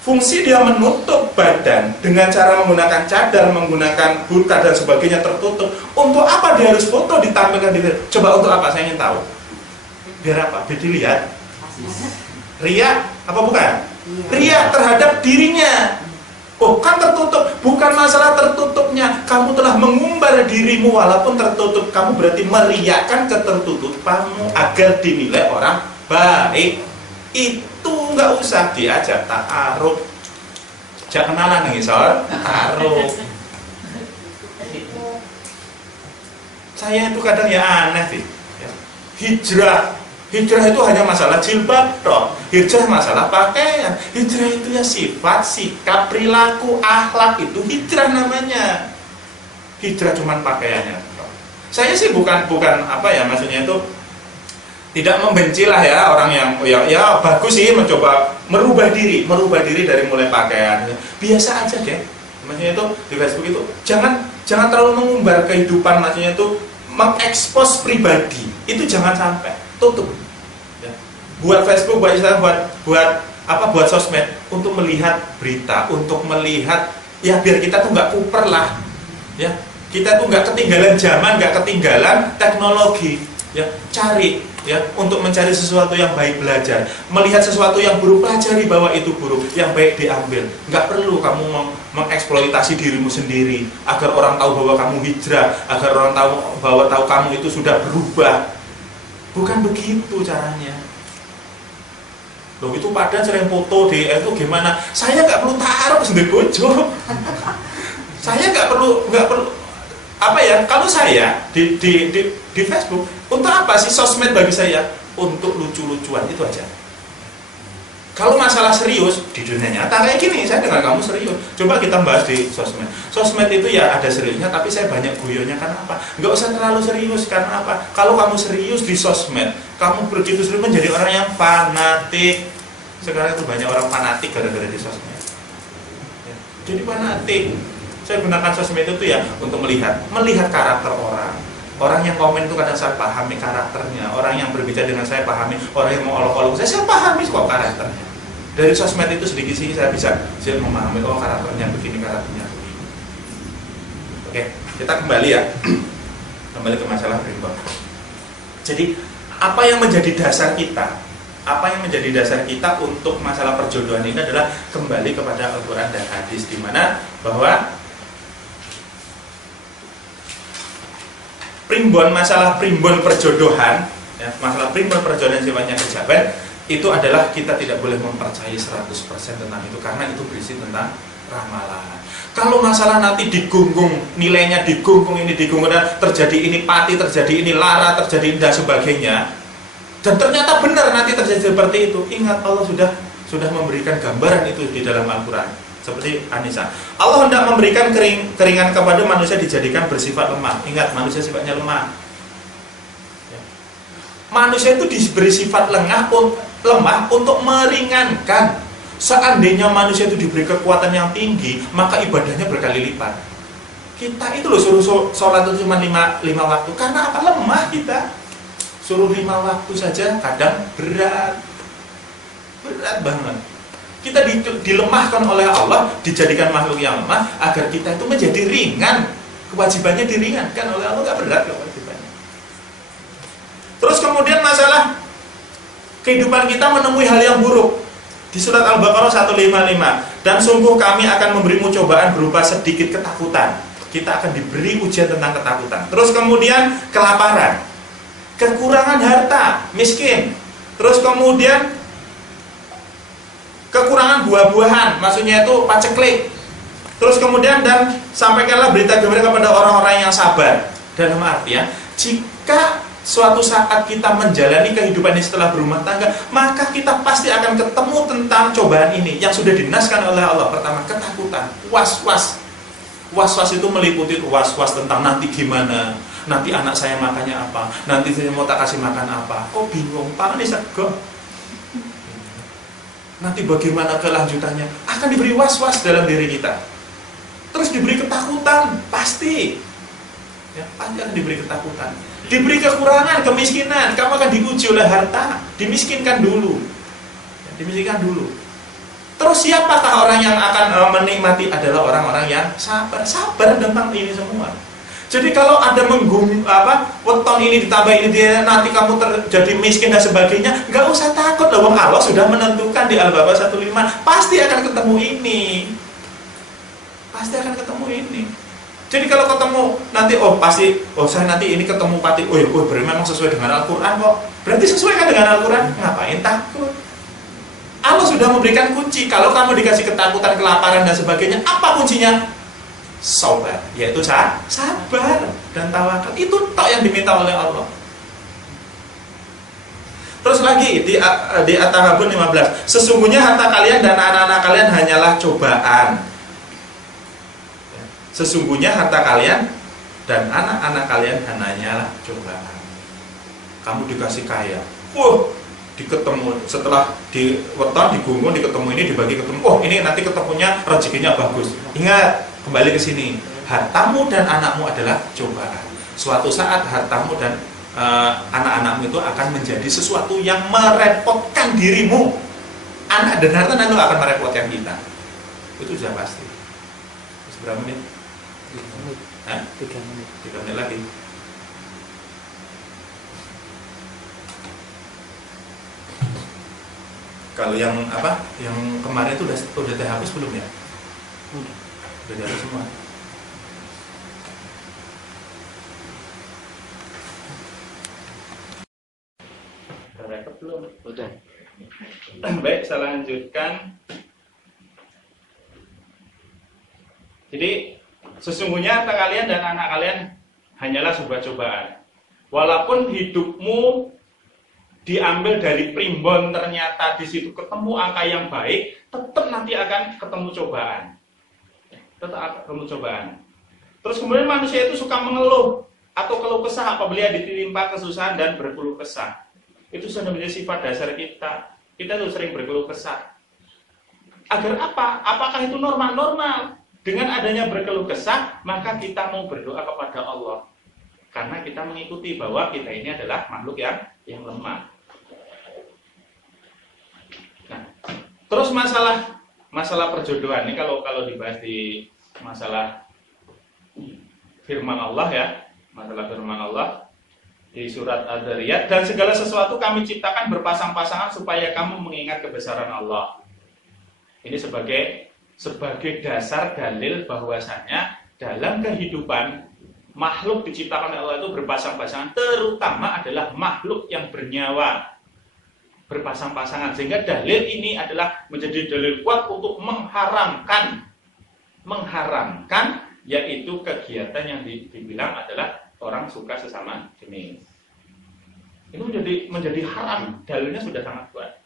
fungsi dia menutup badan dengan cara menggunakan cadar, menggunakan burka dan sebagainya tertutup, untuk apa dia harus foto ditampilkan di video? Coba untuk apa? Saya ingin tahu. Biar apa? Biar dilihat. Ria apa bukan? Ria terhadap dirinya. Oh, kan tertutup. Bukan masalah tertutupnya. Kamu telah mengumbar dirimu walaupun tertutup. Kamu berarti meriakan ketertutupanmu agar dinilai orang baik. Itu nggak usah diajak ta'aruf. Jangan kenalan nih soal ta'aruf. Saya itu kadang ya aneh sih. Hijrah itu hanya masalah jilbab toh. Hijrah masalah pakaian. Hijrah itu ya sifat, sikap, perilaku, akhlak, itu hijrah namanya. Hijrah cuman pakaiannya toh. Saya sih bukan maksudnya itu Tidak membenci lah ya orang yang ya bagus sih mencoba merubah diri dari mulai pakaian. Biasa aja deh. Maksudnya itu di Facebook itu jangan terlalu mengumbar kehidupan, maksudnya itu mengekspos pribadi. Itu jangan sampai. Tutup. Ya. Buat Facebook, buat Instagram, buat sosmed untuk melihat berita, untuk melihat ya biar kita tuh nggak kuper lah. Ya. Kita tuh nggak ketinggalan zaman, nggak ketinggalan teknologi. Ya, cari ya untuk mencari sesuatu yang baik, belajar, melihat sesuatu yang buruk, pelajari bahwa itu buruk, yang baik diambil. Nggak perlu kamu mengeksploitasi dirimu sendiri agar orang tahu bahwa kamu hijrah, agar orang tahu bahwa kamu itu sudah berubah. Bukan begitu caranya. Loh, itu padahal sering foto di itu gimana? Saya nggak perlu taruh sendiri bojo. Saya nggak perlu apa ya? Kalau saya di Facebook, untuk apa sih sosmed bagi saya? Untuk lucu-lucuan itu aja. Kalau masalah serius di dunia nyata kayak gini, saya dengan kamu serius. Coba kita bahas di sosmed. Sosmed itu ya ada seriusnya, tapi saya banyak guyonnya karena apa? Nggak usah terlalu serius karena apa? Kalau kamu serius di sosmed, kamu begitu serius menjadi orang yang fanatik. Sekarang itu banyak orang fanatik gara-gara di sosmed. Ya, jadi fanatik. Saya gunakan sosmed itu ya untuk melihat karakter orang. Orang yang komen itu kadang saya pahami karakternya. Orang yang berbicara dengan saya pahami. Orang yang mau olok-olok saya pahami kok karakternya. Dari sosmed itu sedikit sih saya bisa memahami karakternya begini, karakternya begini. Oke, kita kembali ya. Kembali ke masalah primbon. Jadi apa yang menjadi dasar kita? Apa yang menjadi dasar kita untuk masalah perjodohan ini adalah kembali kepada Al-Quran dan hadis, di mana bahwa masalah primbon perjodohan, ya, masalah primbon perjodohan sifatnya kejaban, itu adalah kita tidak boleh mempercayai 100% tentang itu, karena itu berisi tentang ramalan. Kalau masalah nanti digunggung, nilainya digunggung, ini digunggung, dan terjadi ini pati, terjadi ini lara, terjadi ini dan sebagainya, dan ternyata benar nanti terjadi seperti itu, ingat Allah sudah memberikan gambaran itu di dalam Al-Quran. Seperti Anissa, Allah hendak memberikan keringan kepada manusia dijadikan bersifat lemah. Ingat, manusia sifatnya lemah. Manusia itu diberi sifat lemah untuk meringankan. Seandainya manusia itu diberi kekuatan yang tinggi, maka ibadahnya berkali lipat. Kita itu loh suruh sholat itu cuma 5 waktu. Karena apa? Lemah kita. Suruh 5 waktu saja kadang berat banget. Kita dilemahkan oleh Allah, dijadikan makhluk yang lemah agar kita itu menjadi ringan. Kewajibannya diringankan oleh Allah, nggak berat kewajibannya. Terus kemudian masalah kehidupan kita menemui hal yang buruk. Di surat Al-Baqarah 155, dan sungguh kami akan memberimu cobaan berupa sedikit ketakutan. Kita akan diberi ujian tentang ketakutan. Terus kemudian kelaparan, kekurangan harta, miskin. Terus kemudian kekurangan buah-buahan, maksudnya itu paceklik. Terus kemudian dan sampaikanlah berita gembira kepada orang-orang yang sabar. Dalam artian, jika suatu saat kita menjalani kehidupan ini setelah berumah tangga, maka kita pasti akan ketemu tentang cobaan ini yang sudah dinaskan oleh Allah. Pertama, ketakutan, was-was. Was-was itu meliputi was-was tentang nanti gimana, nanti anak saya makannya apa, nanti saya mau tak kasih makan apa. Oh bingung, parah nih sego. Nanti bagaimana kelanjutannya, akan diberi was-was dalam diri kita. Terus diberi ketakutan, pasti ya, pasti akan diberi ketakutan. Diberi kekurangan, kemiskinan, kamu akan diuji oleh harta, dimiskinkan dulu ya, dimiskinkan dulu. Terus siapakah orang yang akan menikmati? Adalah orang-orang yang sabar tentang ini semua. Jadi kalau ada weton ini ditambah ini dia, nanti kamu terjadi miskin dan sebagainya, nggak usah takut loh, Allah sudah menentukan di Al-Baqarah 155 pasti akan ketemu ini. Pasti akan ketemu ini. Jadi kalau ketemu nanti saya nanti ini ketemu pati, berarti memang sesuai dengan Al-Qur'an kok. Berarti sesuai kan dengan Al-Qur'an? Ngapain takut? Allah sudah memberikan kunci. Kalau kamu dikasih ketakutan, kelaparan dan sebagainya, apa kuncinya? Sabar, yaitu sabar dan tawakal. Itu tok yang diminta oleh Allah. Terus lagi di At-Taghabun 15, sesungguhnya harta kalian dan anak-anak kalian hanyalah cobaan. Sesungguhnya harta kalian dan anak-anak kalian hanyalah cobaan. Kamu dikasih kaya, diketemu setelah di weton digunggung diketemu ini dibagi ketemu, ini nanti ketemunya rezekinya bagus. Ingat, kembali ke sini, hartamu dan anakmu adalah cobaan. Suatu saat hartamu dan anak-anakmu itu akan menjadi sesuatu yang merepotkan dirimu. Anak dan harta nanti akan merepotkan kita. Itu sudah pasti. Berapa menit? 3 menit. Hah? 3 menit. 3 menit lagi. Kalau yang apa? Yang kemarin itu udah terhapus belum ya? Udah dihapus semua. Udah rekap belum? Udah. Baik, saya lanjutkan. Jadi sesungguhnya harta kalian dan anak kalian hanyalah sebuah cobaan. Walaupun hidupmu diambil dari primbon, ternyata di situ ketemu angka yang baik, tetap nanti akan ketemu cobaan. Tetap akan ketemu cobaan. Terus kemudian manusia itu suka mengeluh atau keluh kesah apabila ditimpa kesusahan dan berkeluh kesah. Itu sudah menjadi sifat dasar kita. Kita tuh sering berkeluh kesah. Agar apa? Apakah itu normal? Dengan adanya berkeluh kesah, maka kita mau berdoa kepada Allah. Karena kita mengikuti bahwa kita ini adalah makhluk yang lemah. Nah, terus masalah perjodohan ini kalau dibahas di masalah firman Allah ya, masalah firman Allah di surat Ad-Dariyat, dan segala sesuatu kami ciptakan berpasang-pasangan supaya kamu mengingat kebesaran Allah. Ini sebagai dasar dalil bahwasanya dalam kehidupan makhluk diciptakan oleh Allah itu berpasang-pasangan, terutama adalah makhluk yang bernyawa berpasang-pasangan, sehingga dalil ini adalah menjadi dalil kuat untuk mengharamkan yaitu kegiatan yang dibilang adalah orang suka sesama jenis. Itu menjadi haram, dalilnya sudah sangat kuat.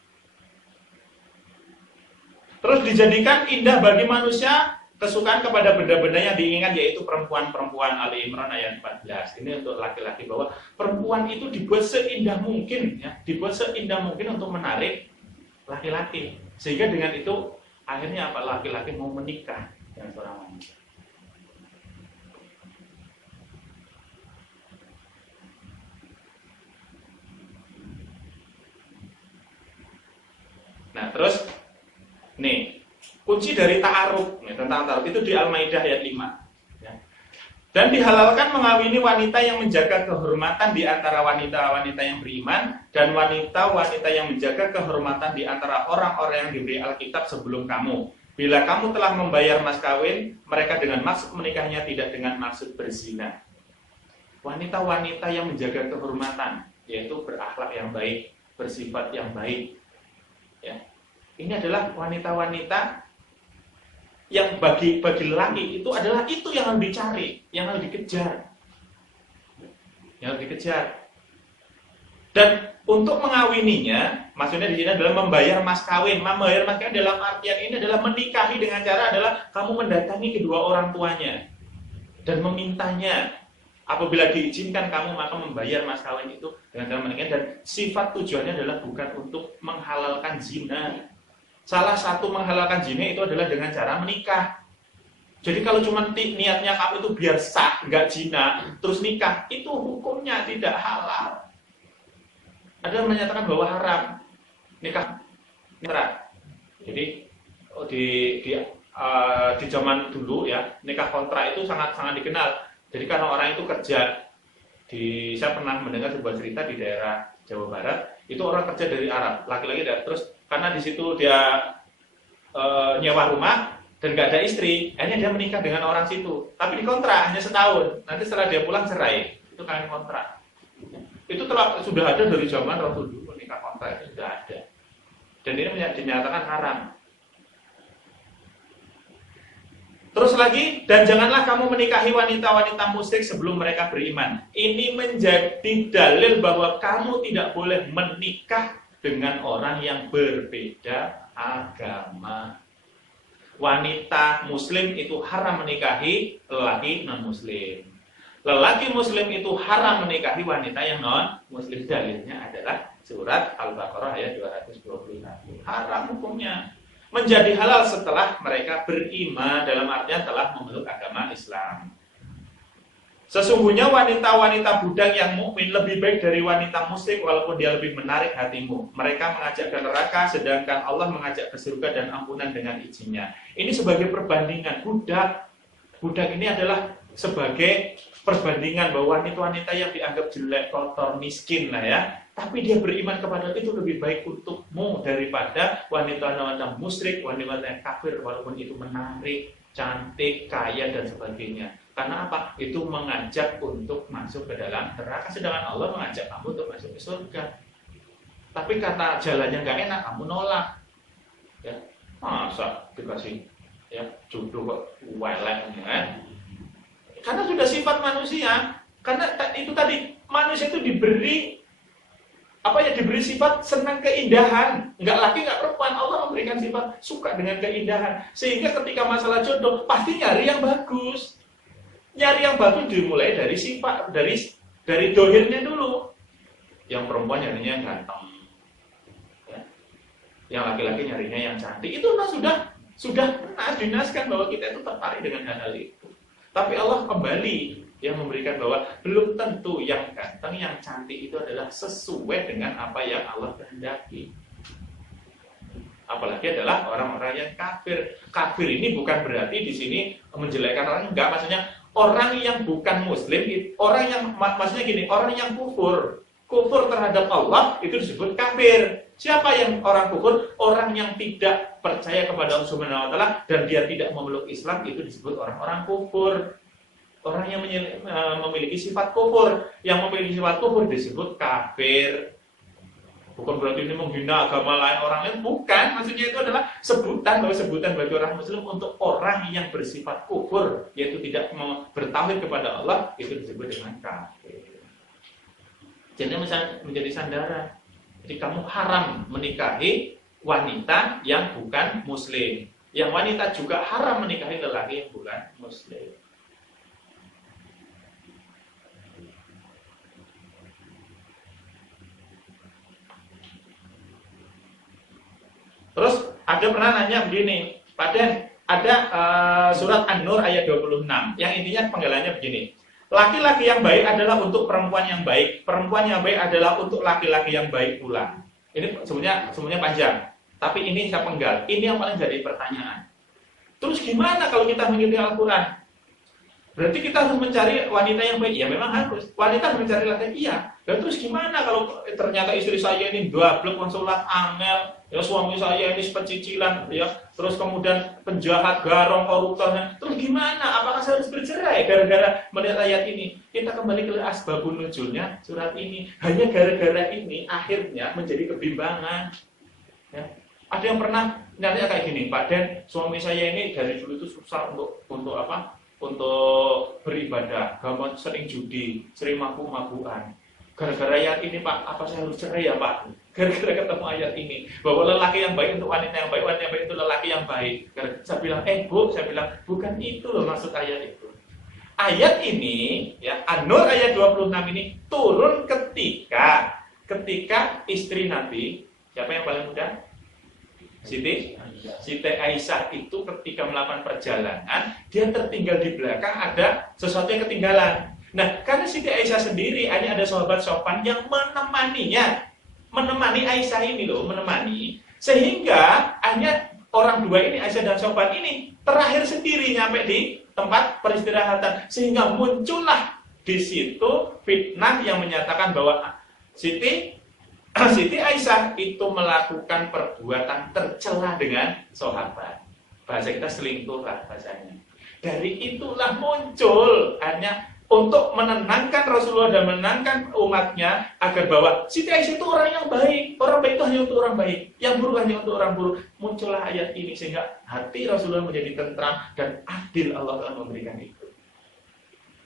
Terus dijadikan indah bagi manusia kesukaan kepada benda-benda yang diinginkan, yaitu perempuan-perempuan. Ali Imran ayat 14. Ini untuk laki-laki, bahwa perempuan itu dibuat seindah mungkin ya, dibuat seindah mungkin untuk menarik laki-laki. Sehingga dengan itu akhirnya apa? Laki-laki mau menikah dengan seorang wanita. Nah, terus nih, kunci dari ta'aruf, tentang ta'aruf itu di Al-Maidah ayat 5. Ya. Dan dihalalkan mengawini wanita yang menjaga kehormatan di antara wanita-wanita yang beriman, dan wanita-wanita yang menjaga kehormatan di antara orang-orang yang diberi Alkitab sebelum kamu. Bila kamu telah membayar mas kawin mereka dengan maksud menikahnya, tidak dengan maksud berzina. Wanita-wanita yang menjaga kehormatan, yaitu berakhlak yang baik, bersifat yang baik. Ya. Ini adalah wanita-wanita yang bagi lelaki itu adalah itu yang harus dicari, yang harus dikejar. Yang harus dikejar. Dan untuk mengawininya, maksudnya di sini adalah membayar mas kawin. Membayar mas kawin dalam artian ini adalah menikahi dengan cara adalah kamu mendatangi kedua orang tuanya dan memintanya. Apabila diizinkan kamu maka membayar mas kawin itu dengan cara menikahi, dan sifat tujuannya adalah bukan untuk menghalalkan zina. Salah satu menghalalkan zina itu adalah dengan cara menikah. Jadi kalau cuma niatnya kamu itu biar sah, nggak zina, terus nikah, itu hukumnya tidak halal. Ada yang menyatakan bahwa haram nikah kontrak. Jadi di zaman dulu ya, nikah kontrak itu sangat dikenal. Jadi karena orang itu kerja saya pernah mendengar sebuah cerita di daerah Jawa Barat, itu orang kerja dari Arab, laki-laki, terus karena di situ dia nyewa rumah dan nggak ada istri, akhirnya dia menikah dengan orang situ. Tapi dikontrak hanya setahun. Nanti setelah dia pulang cerai. Itu kawin kontrak. Itu sudah ada dari zaman Rasulullah, nikah kontrak itu sudah ada. Dan ini dinyatakan haram. Terus lagi, dan janganlah kamu menikahi wanita-wanita musyrik sebelum mereka beriman. Ini menjadi dalil bahwa kamu tidak boleh menikah dengan orang yang berbeda agama. Wanita muslim itu haram menikahi lelaki non-muslim. lelaki muslim itu haram menikahi wanita yang non muslim. Dalilnya adalah surat Al-Baqarah ayat 221. Haram hukumnya. Menjadi halal setelah mereka beriman, dalam artian telah memeluk agama Islam. Sesungguhnya wanita-wanita budak yang mukmin lebih baik dari wanita musyrik walaupun dia lebih menarik hatimu. Mereka mengajak ke neraka sedangkan Allah mengajak ke surga dan ampunan dengan izinnya. Ini sebagai perbandingan. Budak ini adalah sebagai perbandingan bahwa wanita-wanita yang dianggap jelek, kotor, miskin lah ya. Tapi dia beriman kepada itu lebih baik untukmu daripada wanita-wanita musyrik, wanita yang kafir walaupun itu menarik, cantik, kaya dan sebagainya. Karena apa? Itu mengajak untuk masuk ke dalam neraka, sedangkan Allah mengajak kamu untuk masuk ke surga. Tapi kata jalannya nggak enak, kamu nolak. Ya, masa dikasih ya jodoh kok welek kan? Karena sudah sifat manusia. Karena itu tadi manusia itu diberi diberi sifat senang keindahan. Nggak laki nggak perempuan, Allah memberikan sifat suka dengan keindahan. Sehingga ketika masalah jodoh pasti nyari yang bagus. Nyari yang bagus dimulai dari sifat, dari dohirnya dulu. Yang perempuan nyarinya yang ganteng, ya. Yang laki-laki nyarinya yang cantik. Itu sudah dinaskan bahwa kita itu tertarik dengan hal itu. Tapi Allah kembali yang memberikan bahwa belum tentu yang ganteng, yang cantik itu adalah sesuai dengan apa yang Allah kehendaki. Apalagi adalah orang-orang yang kafir. Kafir ini bukan berarti di sini menjelekkan orang, enggak, maksudnya orang yang bukan muslim, maksudnya gini, orang yang kufur terhadap Allah itu disebut kafir. Siapa yang orang kufur? Orang yang tidak percaya kepada Allah Subhanahu wa taala dan dia tidak memeluk Islam itu disebut orang-orang kufur. Orang yang memiliki sifat kufur, yang memiliki sifat kufur disebut kafir. Bukan berarti ini menghina agama lain, orang lain, bukan. Maksudnya itu adalah sebutan bagi orang muslim untuk orang yang bersifat kufur, yaitu tidak bertauhid kepada Allah, itu disebut dengan kafir. Jadi menjadi sandaran. Jadi kamu haram menikahi wanita yang bukan muslim. Yang wanita juga haram menikahi lelaki yang bukan muslim. Terus ada pernah nanya begini, ada surat An-Nur ayat 26, yang intinya penggalannya begini. Laki-laki yang baik adalah untuk perempuan yang baik, perempuan yang baik adalah untuk laki-laki yang baik pula. Ini sebenarnya panjang, tapi ini saya penggal. Ini yang paling jadi pertanyaan. Terus gimana kalau kita mengikuti Al-Quran? Berarti kita harus mencari wanita yang baik. Ya memang harus. Wanita harus mencari laki, iya. Dan terus gimana kalau ternyata istri saya ini double konsulat angel, ya suami saya ini pecicilan, ya terus kemudian penjahat, garong, koruptor, terus gimana? Apakah saya harus bercerai gara-gara melihat ayat ini? Kita kembali ke asbabun nuzulnya surat ini. Hanya gara-gara ini akhirnya menjadi kebimbangan. Ya. Ada yang pernah nanya kayak gini, Pak Den, suami saya ini dari dulu itu susah untuk apa? Untuk beribadah, gampang sering judi, sering mabuk-mabukan. Gara-gara ayat ini Pak, apa saya harus cerai ya Pak? Gara-gara ketemu ayat ini, bahwa lelaki yang baik untuk wanita yang baik, wanita yang baik untuk lelaki yang baik. Saya bilang, Bu, bukan itu loh maksud ayat itu. Ayat ini, ya An-Nur ayat 26 ini turun ketika istri Nabi, siapa yang paling muda? Siti Aisyah itu ketika melakukan perjalanan, dia tertinggal di belakang, ada sesuatu yang ketinggalan. Nah, karena Siti Aisyah sendiri, hanya ada sahabat sopan yang menemani Aisyah ini loh, sehingga hanya orang dua ini, Aisyah dan sopan ini, terakhir sendiri nyampe di tempat peristirahatan, sehingga muncullah di situ fitnah yang menyatakan bahwa Siti Aisyah itu melakukan perbuatan tercela dengan sahabat. Bahasa kita selingkuh lah bahasanya. Dari itulah muncul hanya untuk menenangkan Rasulullah dan menenangkan umatnya agar bahwa Siti Aisyah itu orang yang baik. Orang baik itu hanya untuk orang baik. Yang buruk hanya untuk orang buruk. Muncullah ayat ini sehingga hati Rasulullah menjadi tentram dan adil, Allah telah memberikan itu.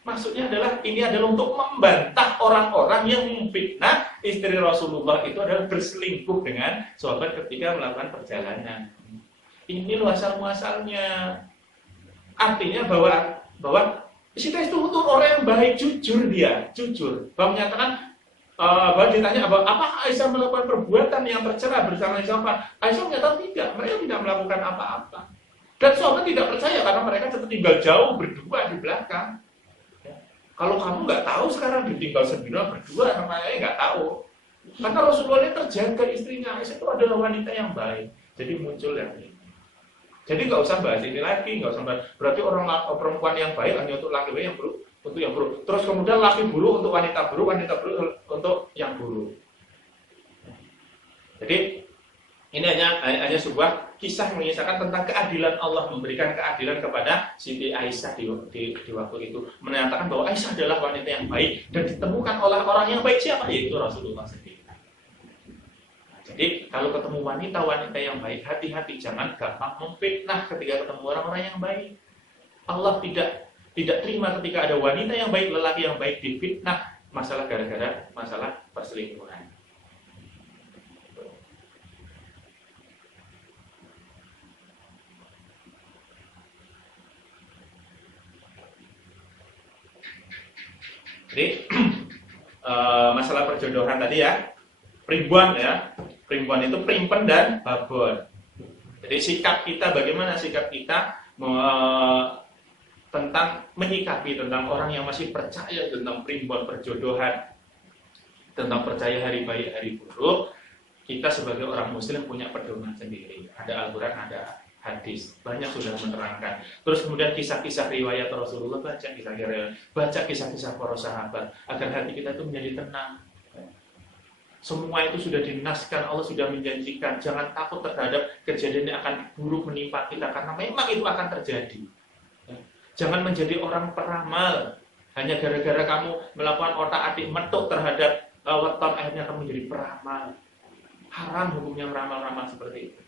Maksudnya ini adalah untuk membantah orang-orang yang memfitnah istri Rasulullah itu adalah berselingkuh dengan sahabat ketika melakukan perjalanan. Ini asal muasalnya. Artinya bahwa Siti Aisyah itu orang yang baik, jujur dia, jujur. Bahwa menyatakan, bahwa ditanya apa Aisyah melakukan perbuatan yang tercela bersama sahabat. Aisyah menyatakan tidak, mereka tidak melakukan apa-apa. Dan sahabat tidak percaya karena mereka tetap tinggal jauh berdua di belakang. Ya. Kalau kamu nggak tahu sekarang ditinggal sendirian berdua sama saya nggak tahu. Karena Rasulullah ini terjaga istrinya Aisyah itu adalah wanita yang baik. Jadi muncul yang ini. Jadi nggak usah bahas ini lagi, nggak usah bahas. Berarti perempuan yang baik hanya untuk laki-laki yang buruk, untuk yang buruk. Terus kemudian laki buruk untuk wanita buruk untuk yang buruk. Jadi ini hanya sebuah kisah mengisahkan tentang keadilan Allah, memberikan keadilan kepada Siti Aisyah di waktu itu, menyatakan bahwa Aisyah adalah wanita yang baik dan ditemukan oleh orang yang baik. Siapa? Yaitu Rasulullah sendiri. Jadi kalau ketemu wanita-wanita yang baik, hati-hati, jangan gampang memfitnah ketika ketemu orang-orang yang baik. Allah tidak terima ketika ada wanita yang baik, lelaki yang baik difitnah masalah gara-gara masalah perselingkuhan. Jadi masalah perjodohan tadi ya, primbon ya. Primbon itu primpen dan babon. Jadi sikap kita, bagaimana sikap kita tentang menyikapi tentang orang yang masih percaya tentang primbon perjodohan, tentang percaya hari baik hari buruk. Kita sebagai orang muslim punya pedoman sendiri. Ada Al-Quran, ada hadis, banyak sudah menerangkan. Terus kemudian kisah-kisah riwayat Rasulullah, baca kisah-kisah para sahabat agar hati kita itu menjadi tenang. Semua itu sudah dinaskan, Allah sudah menjanjikan. Jangan takut terhadap kejadian yang akan buruk menimpa kita, karena memang itu akan terjadi. Jangan menjadi orang peramal. Hanya gara-gara kamu melakukan otak-atik metuk terhadap weton, akhirnya kamu menjadi peramal. Haram hukumnya meramal-ramal seperti itu.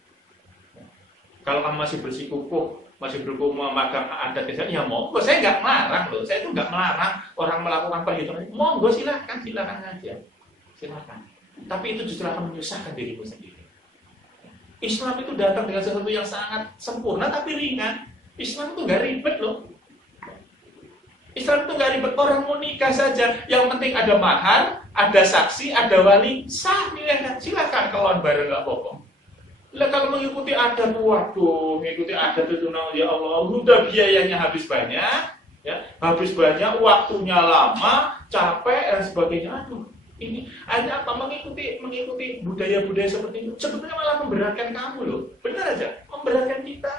Kalau kamu masih bersikukuh, masih berhukum memagang adat desa, ya monggo, saya nggak melarang loh. Saya itu nggak melarang orang melakukan perhitungan. Monggo, silakan aja. Silakan. Tapi itu justru akan menyusahkan dirimu sendiri. Islam itu datang dengan sesuatu yang sangat sempurna tapi ringan. Islam itu nggak ribet loh. Islam itu nggak ribet. Orang mau nikah saja, yang penting ada mahar, ada saksi, ada wali, sah nilainya. Silakan kawan bareng, nggak apa-apa. Lah kalau mengikuti adat, waduh, mengikuti adat itu ya Allah, udah biayanya habis banyak, ya, waktunya lama, capek dan sebagainya. Aduh, ini hanya apa, mengikuti budaya-budaya seperti itu sebetulnya malah memberatkan kamu loh. Benar aja, memberatkan kita.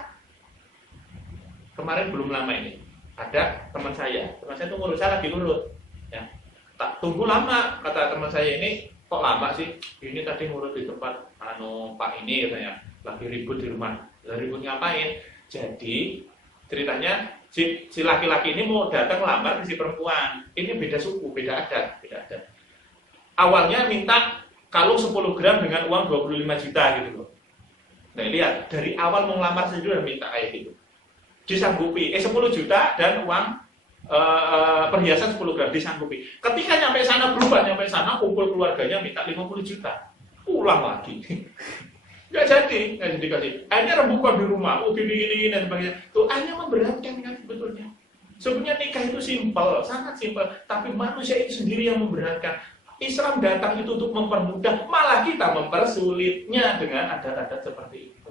Kemarin belum lama ini ada teman saya itu ngurus, saya lagi ngurut, ya, tak tunggu lama, kata teman saya ini, kok lama sih? Ini tadi ngurut di tempat Pak ini katanya, lagi ribut di rumah. Ribut ngapain? Jadi ceritanya si laki-laki ini mau datang lamar ke si perempuan. Ini beda suku, beda adat. Awalnya minta kalung 10 gram dengan uang 25 juta gitu loh. Nah lihat, dari awal mau ngelamar saja udah minta kayak gitu. Disanggupi, 10 juta dan uang perhiasan 10 gram disanggupi. Ketika nyampe sana berubah, kumpul keluarganya minta 50 juta. Ulang lagi. Nggak jadi kasih. Akhirnya rebukan di rumah, gini dan sebagainya. Tuh hanya memberatkan kan sebetulnya. Sebenarnya nikah itu simpel, sangat simpel. Tapi manusia itu sendiri yang memberatkan. Islam datang itu untuk mempermudah, malah kita mempersulitnya dengan adat-adat seperti itu.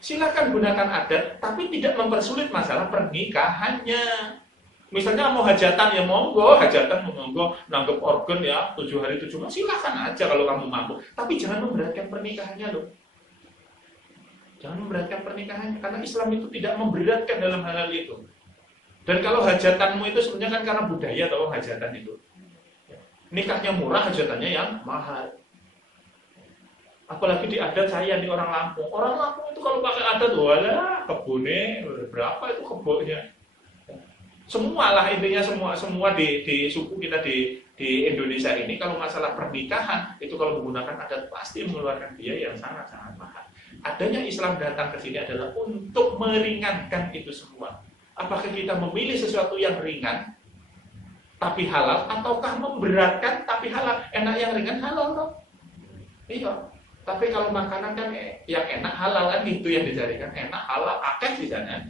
Silakan gunakan adat, tapi tidak mempersulit masalah pernikahannya. Misalnya mau hajatan, ya monggo, nanggep organ ya, 7 hari 7 malam, silakan aja kalau kamu mampu. Tapi jangan memberatkan pernikahannya loh. Jangan memberatkan pernikahannya, karena Islam itu tidak memberatkan dalam hal itu. Dan kalau hajatanmu itu sebenarnya kan karena budaya atau hajatan itu. Nikahnya murah, hajatannya yang mahal. Apalagi di adat saya, di orang Lampung. Orang Lampung itu kalau pakai adat, walah, kebunnya, berapa itu kebunnya. Semua lah intinya, semua di suku kita di Indonesia ini, kalau masalah pernikahan, itu kalau menggunakan adat pasti mengeluarkan biaya yang sangat-sangat mahal. Adanya Islam datang ke sini adalah untuk meringankan itu semua. Apakah kita memilih sesuatu yang ringan, tapi halal, ataukah memberatkan tapi halal? Enak yang ringan halal loh. Iya. Tapi kalau makanan kan yang enak halal kan, itu yang dicarikan, enak halal akeh di sana.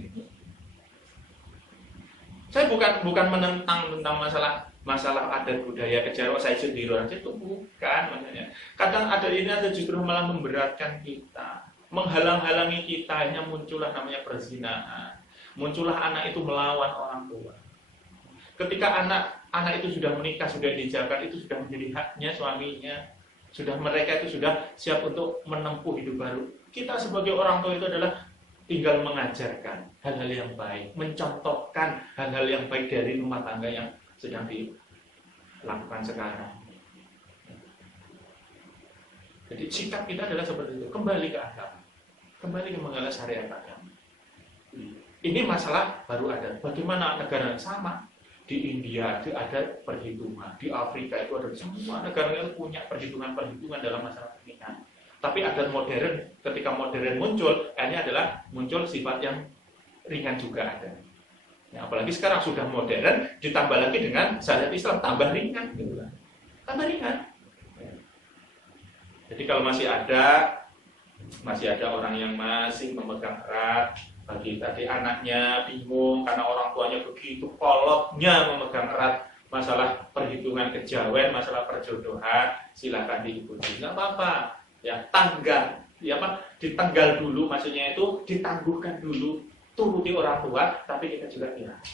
Saya bukan menentang tentang masalah adat budaya kejar saya sendiri orang itu bukan maksudnya. Kadang adat ini ada justru malah memberatkan kita, menghalang-halangi kita, hanya muncullah namanya perzinahan. Muncullah anak itu melawan orang tua. Ketika anak itu sudah menikah, sudah dijabat, itu sudah menjadi haknya suaminya. Mereka itu sudah siap untuk menempuh hidup baru. Kita sebagai orang tua itu adalah tinggal mengajarkan hal-hal yang baik, mencontohkan hal-hal yang baik dari rumah tangga yang sedang dilakukan sekarang. Jadi sikap kita adalah seperti itu, kembali ke agama, kembali ke mengalah syariat agama. Ini masalah baru ada. Bagaimana negara sama? Di India ada perhitungan, di Afrika itu ada, semua negara itu punya perhitungan dalam masalah pernikahan. Tapi adat modern, ketika modern muncul, ini adalah muncul sifat yang ringan juga ada. Ya, apalagi sekarang sudah modern, ditambah lagi dengan syariat Islam, tambah ringan. Gitu kan. Tambah ringan. Jadi kalau masih ada orang yang masih memegang erat, bagi tadi anaknya bingung karena orang tuanya begitu kolotnya memegang erat masalah perhitungan kejawen, masalah perjodohan, silakan diikuti, nggak apa-apa. Ya, ditanggal dulu, maksudnya itu ditangguhkan dulu, turuti orang tua, tapi kita juga tirakan.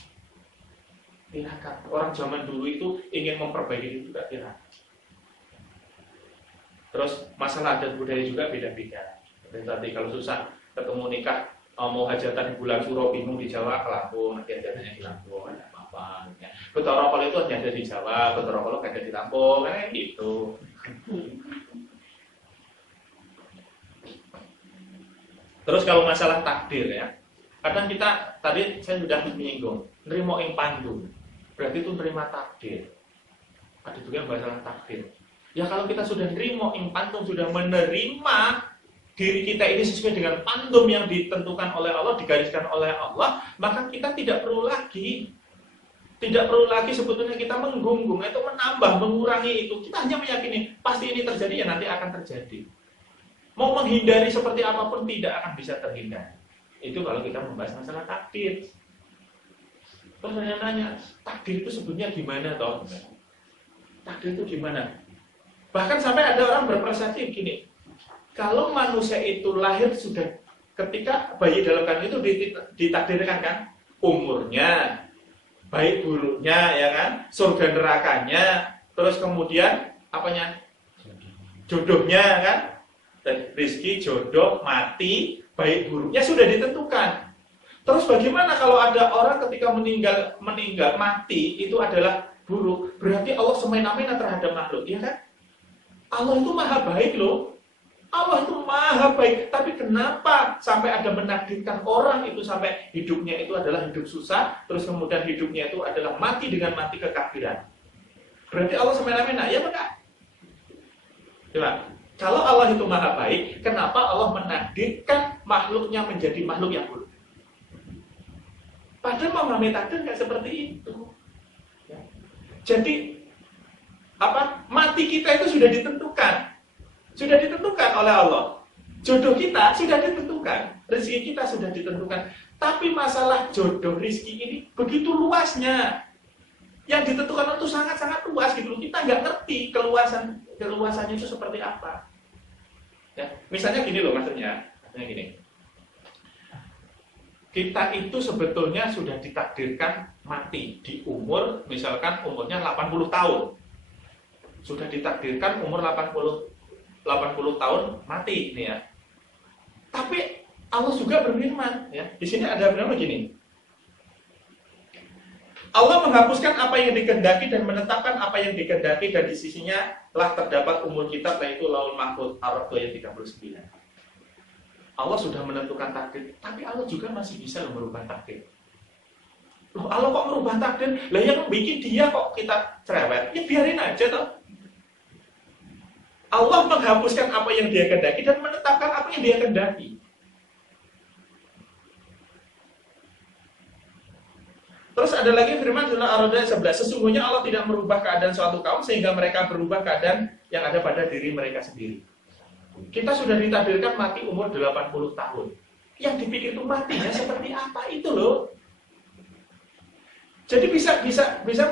Orang zaman dulu itu ingin memperbaiki itu juga tirakan. Terus masalah adat budaya juga beda-beda. Seperti tadi kalau susah ketemu nikah, mau hajatan di bulan Suro bingung di Jawa ke Lampung, nanti hajatannya di Lampung, ada apa-apa. Betorokol itu hanya ada di Jawa, betorokol ada di Lampung, kayak gitu. Terus kalau masalah takdir ya, kadang kita tadi saya sudah menyinggung, nerimo ing pandu, berarti itu nerima takdir. Ada juga yang masalah takdir. Ya kalau kita sudah nerimo ing pandu, sudah menerima diri kita ini sesuai dengan pandum yang ditentukan oleh Allah, digariskan oleh Allah, maka kita tidak perlu lagi sebetulnya kita menggunggung, itu menambah, mengurangi itu. Kita hanya meyakini pasti ini terjadi, ya nanti akan terjadi. Mau menghindari seperti apapun tidak akan bisa terhindar. Itu kalau kita membahas masalah takdir. Terus saya nanya, takdir itu sebenarnya gimana toh? Takdir itu gimana? Bahkan sampai ada orang berprestasi begini. Kalau manusia itu lahir sudah ketika bayi dalam kandungan itu ditakdirkan kan, umurnya, baik buruknya ya kan, surga nerakanya, terus kemudian apanya? Jodohnya kan? Rizki, jodoh, mati, baik buruknya sudah ditentukan. Terus bagaimana kalau ada orang ketika meninggal mati itu adalah buruk? Berarti Allah semena-mena terhadap makhluk, ya kan? Allah itu maha baik loh. Allah itu maha baik. Tapi kenapa sampai ada menakdirkan orang itu sampai hidupnya itu adalah hidup susah, terus kemudian hidupnya itu adalah mati dengan mati kekafiran? Berarti Allah semena-mena, ya enggak? Coba. Kalau Allah itu maha baik, kenapa Allah menakdirkan makhluknya menjadi makhluk yang buruk? Padahal memahami takdir nggak seperti itu. Ya. Jadi mati kita itu sudah ditentukan oleh Allah. Jodoh kita sudah ditentukan, rezeki kita sudah ditentukan. Tapi masalah jodoh rezeki ini begitu luasnya. Yang ditentukan itu sangat-sangat luas gitu. Kita nggak ngerti keluasannya itu seperti apa. Ya, misalnya gini loh maksudnya gini. Kita itu sebetulnya sudah ditakdirkan mati di umur, misalkan umurnya 80 tahun. Sudah ditakdirkan umur 80 tahun mati nih ya. Tapi Allah juga berfirman ya. Di sini ada firman begini. Allah menghapuskan apa yang dikehendaki dan menetapkan apa yang dikehendaki, dan di sisinya telah terdapat umur kitab, yaitu Laul Mahfuz Araf ayat 39. Allah sudah menentukan takdir, tapi Allah juga masih bisa merubah takdir. Loh, Allah kok merubah takdir? Lah yang bikin dia kok kita cerewet? Ya biarin aja toh. Allah menghapuskan apa yang dia kehendaki dan menetapkan apa yang dia kehendaki. Terus ada lagi firman surah Ar-Ra'd ayat 11, sesungguhnya Allah tidak merubah keadaan suatu kaum sehingga mereka berubah keadaan yang ada pada diri mereka sendiri. Kita sudah ditakdirkan mati umur 80 tahun. Yang dipikir itu matinya seperti apa itu loh. Jadi bisa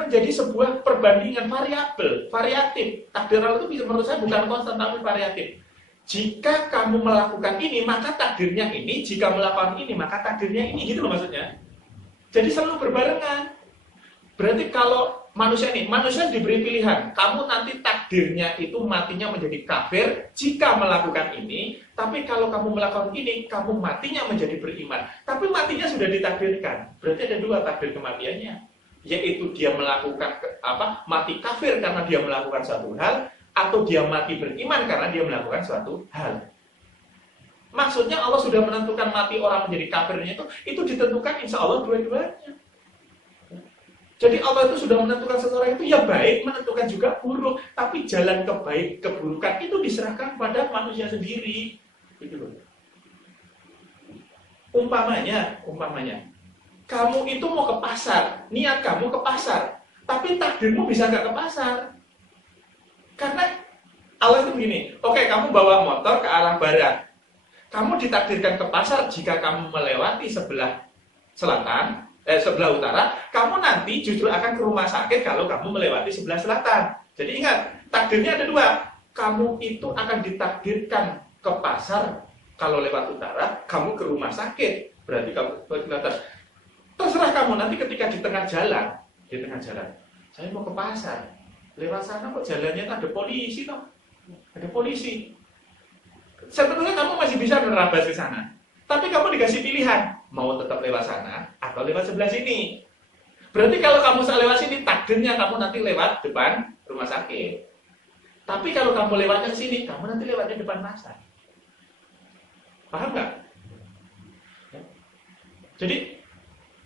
menjadi sebuah perbandingan variatif. Takdir Allah itu menurut saya bukan konstan tapi variatif. Jika kamu melakukan ini, maka takdirnya ini. Jika melakukan ini, maka takdirnya ini. Gitu loh maksudnya. Jadi selalu berbarengan. Berarti kalau manusia diberi pilihan, kamu nanti takdirnya itu matinya menjadi kafir jika melakukan ini, tapi kalau kamu melakukan ini, kamu matinya menjadi beriman. Tapi matinya sudah ditakdirkan. Berarti ada dua takdir kematiannya, yaitu dia melakukan mati kafir karena dia melakukan suatu hal, atau dia mati beriman karena dia melakukan suatu hal. Maksudnya Allah sudah menentukan mati orang menjadi kafirnya itu ditentukan insya Allah dua-duanya. Jadi Allah itu sudah menentukan seseorang itu ya baik, menentukan juga buruk. Tapi jalan keburukan itu diserahkan pada manusia sendiri. Gitu loh. Umpamanya, kamu itu mau ke pasar, niat kamu ke pasar, tapi takdirmu bisa nggak ke pasar. Karena Allah itu begini, oke, kamu bawa motor ke arah barat. Kamu ditakdirkan ke pasar jika kamu melewati sebelah utara, kamu nanti justru akan ke rumah sakit kalau kamu melewati sebelah selatan. Jadi ingat, takdirnya ada dua. Kamu itu akan ditakdirkan ke pasar kalau lewat utara, kamu ke rumah sakit. Berarti kamu ke atas. Terserah kamu nanti ketika di tengah jalan, saya mau ke pasar. Lewat sana kok jalannya ada polisi toh. Ada polisi. Sebetulnya kamu masih bisa menerabas ke sana. Tapi kamu dikasih pilihan, mau tetap lewat sana atau lewat sebelah sini. Berarti kalau kamu lewat sini, takdirnya kamu nanti lewat depan rumah sakit. Tapi kalau kamu lewatnya sini, kamu nanti lewatnya depan pasar. Paham nggak? Jadi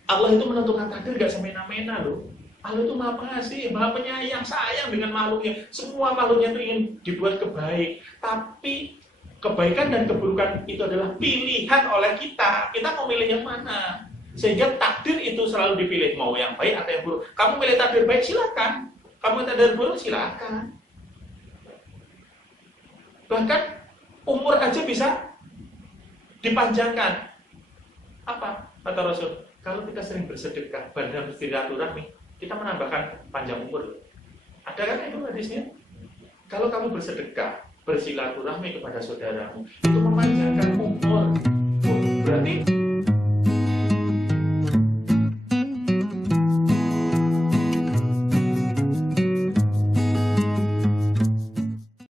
Allah itu menentukan takdir gak semena-mena loh. Allah itu maha pengasih, maha penyayang, sayang dengan makhluknya. Semua makhluknya itu ingin dibuat kebaik. Tapi kebaikan dan keburukan itu adalah pilihan oleh kita. Kita mau milih yang mana? Sehingga takdir itu selalu dipilih. Mau yang baik atau yang buruk. Kamu milih takdir baik, silakan. Kamu takdir buruk, silakan. Bahkan umur aja bisa dipanjangkan. Apa kata Rasul? Kalau kita sering bersedekah, bandar bersilaturahmi, kita menambahkan panjang umur. Ada kan itu hadisnya? Kalau kamu bersedekah, bersilaturahmi kepada saudaramu, itu memanjangkan umur. Berarti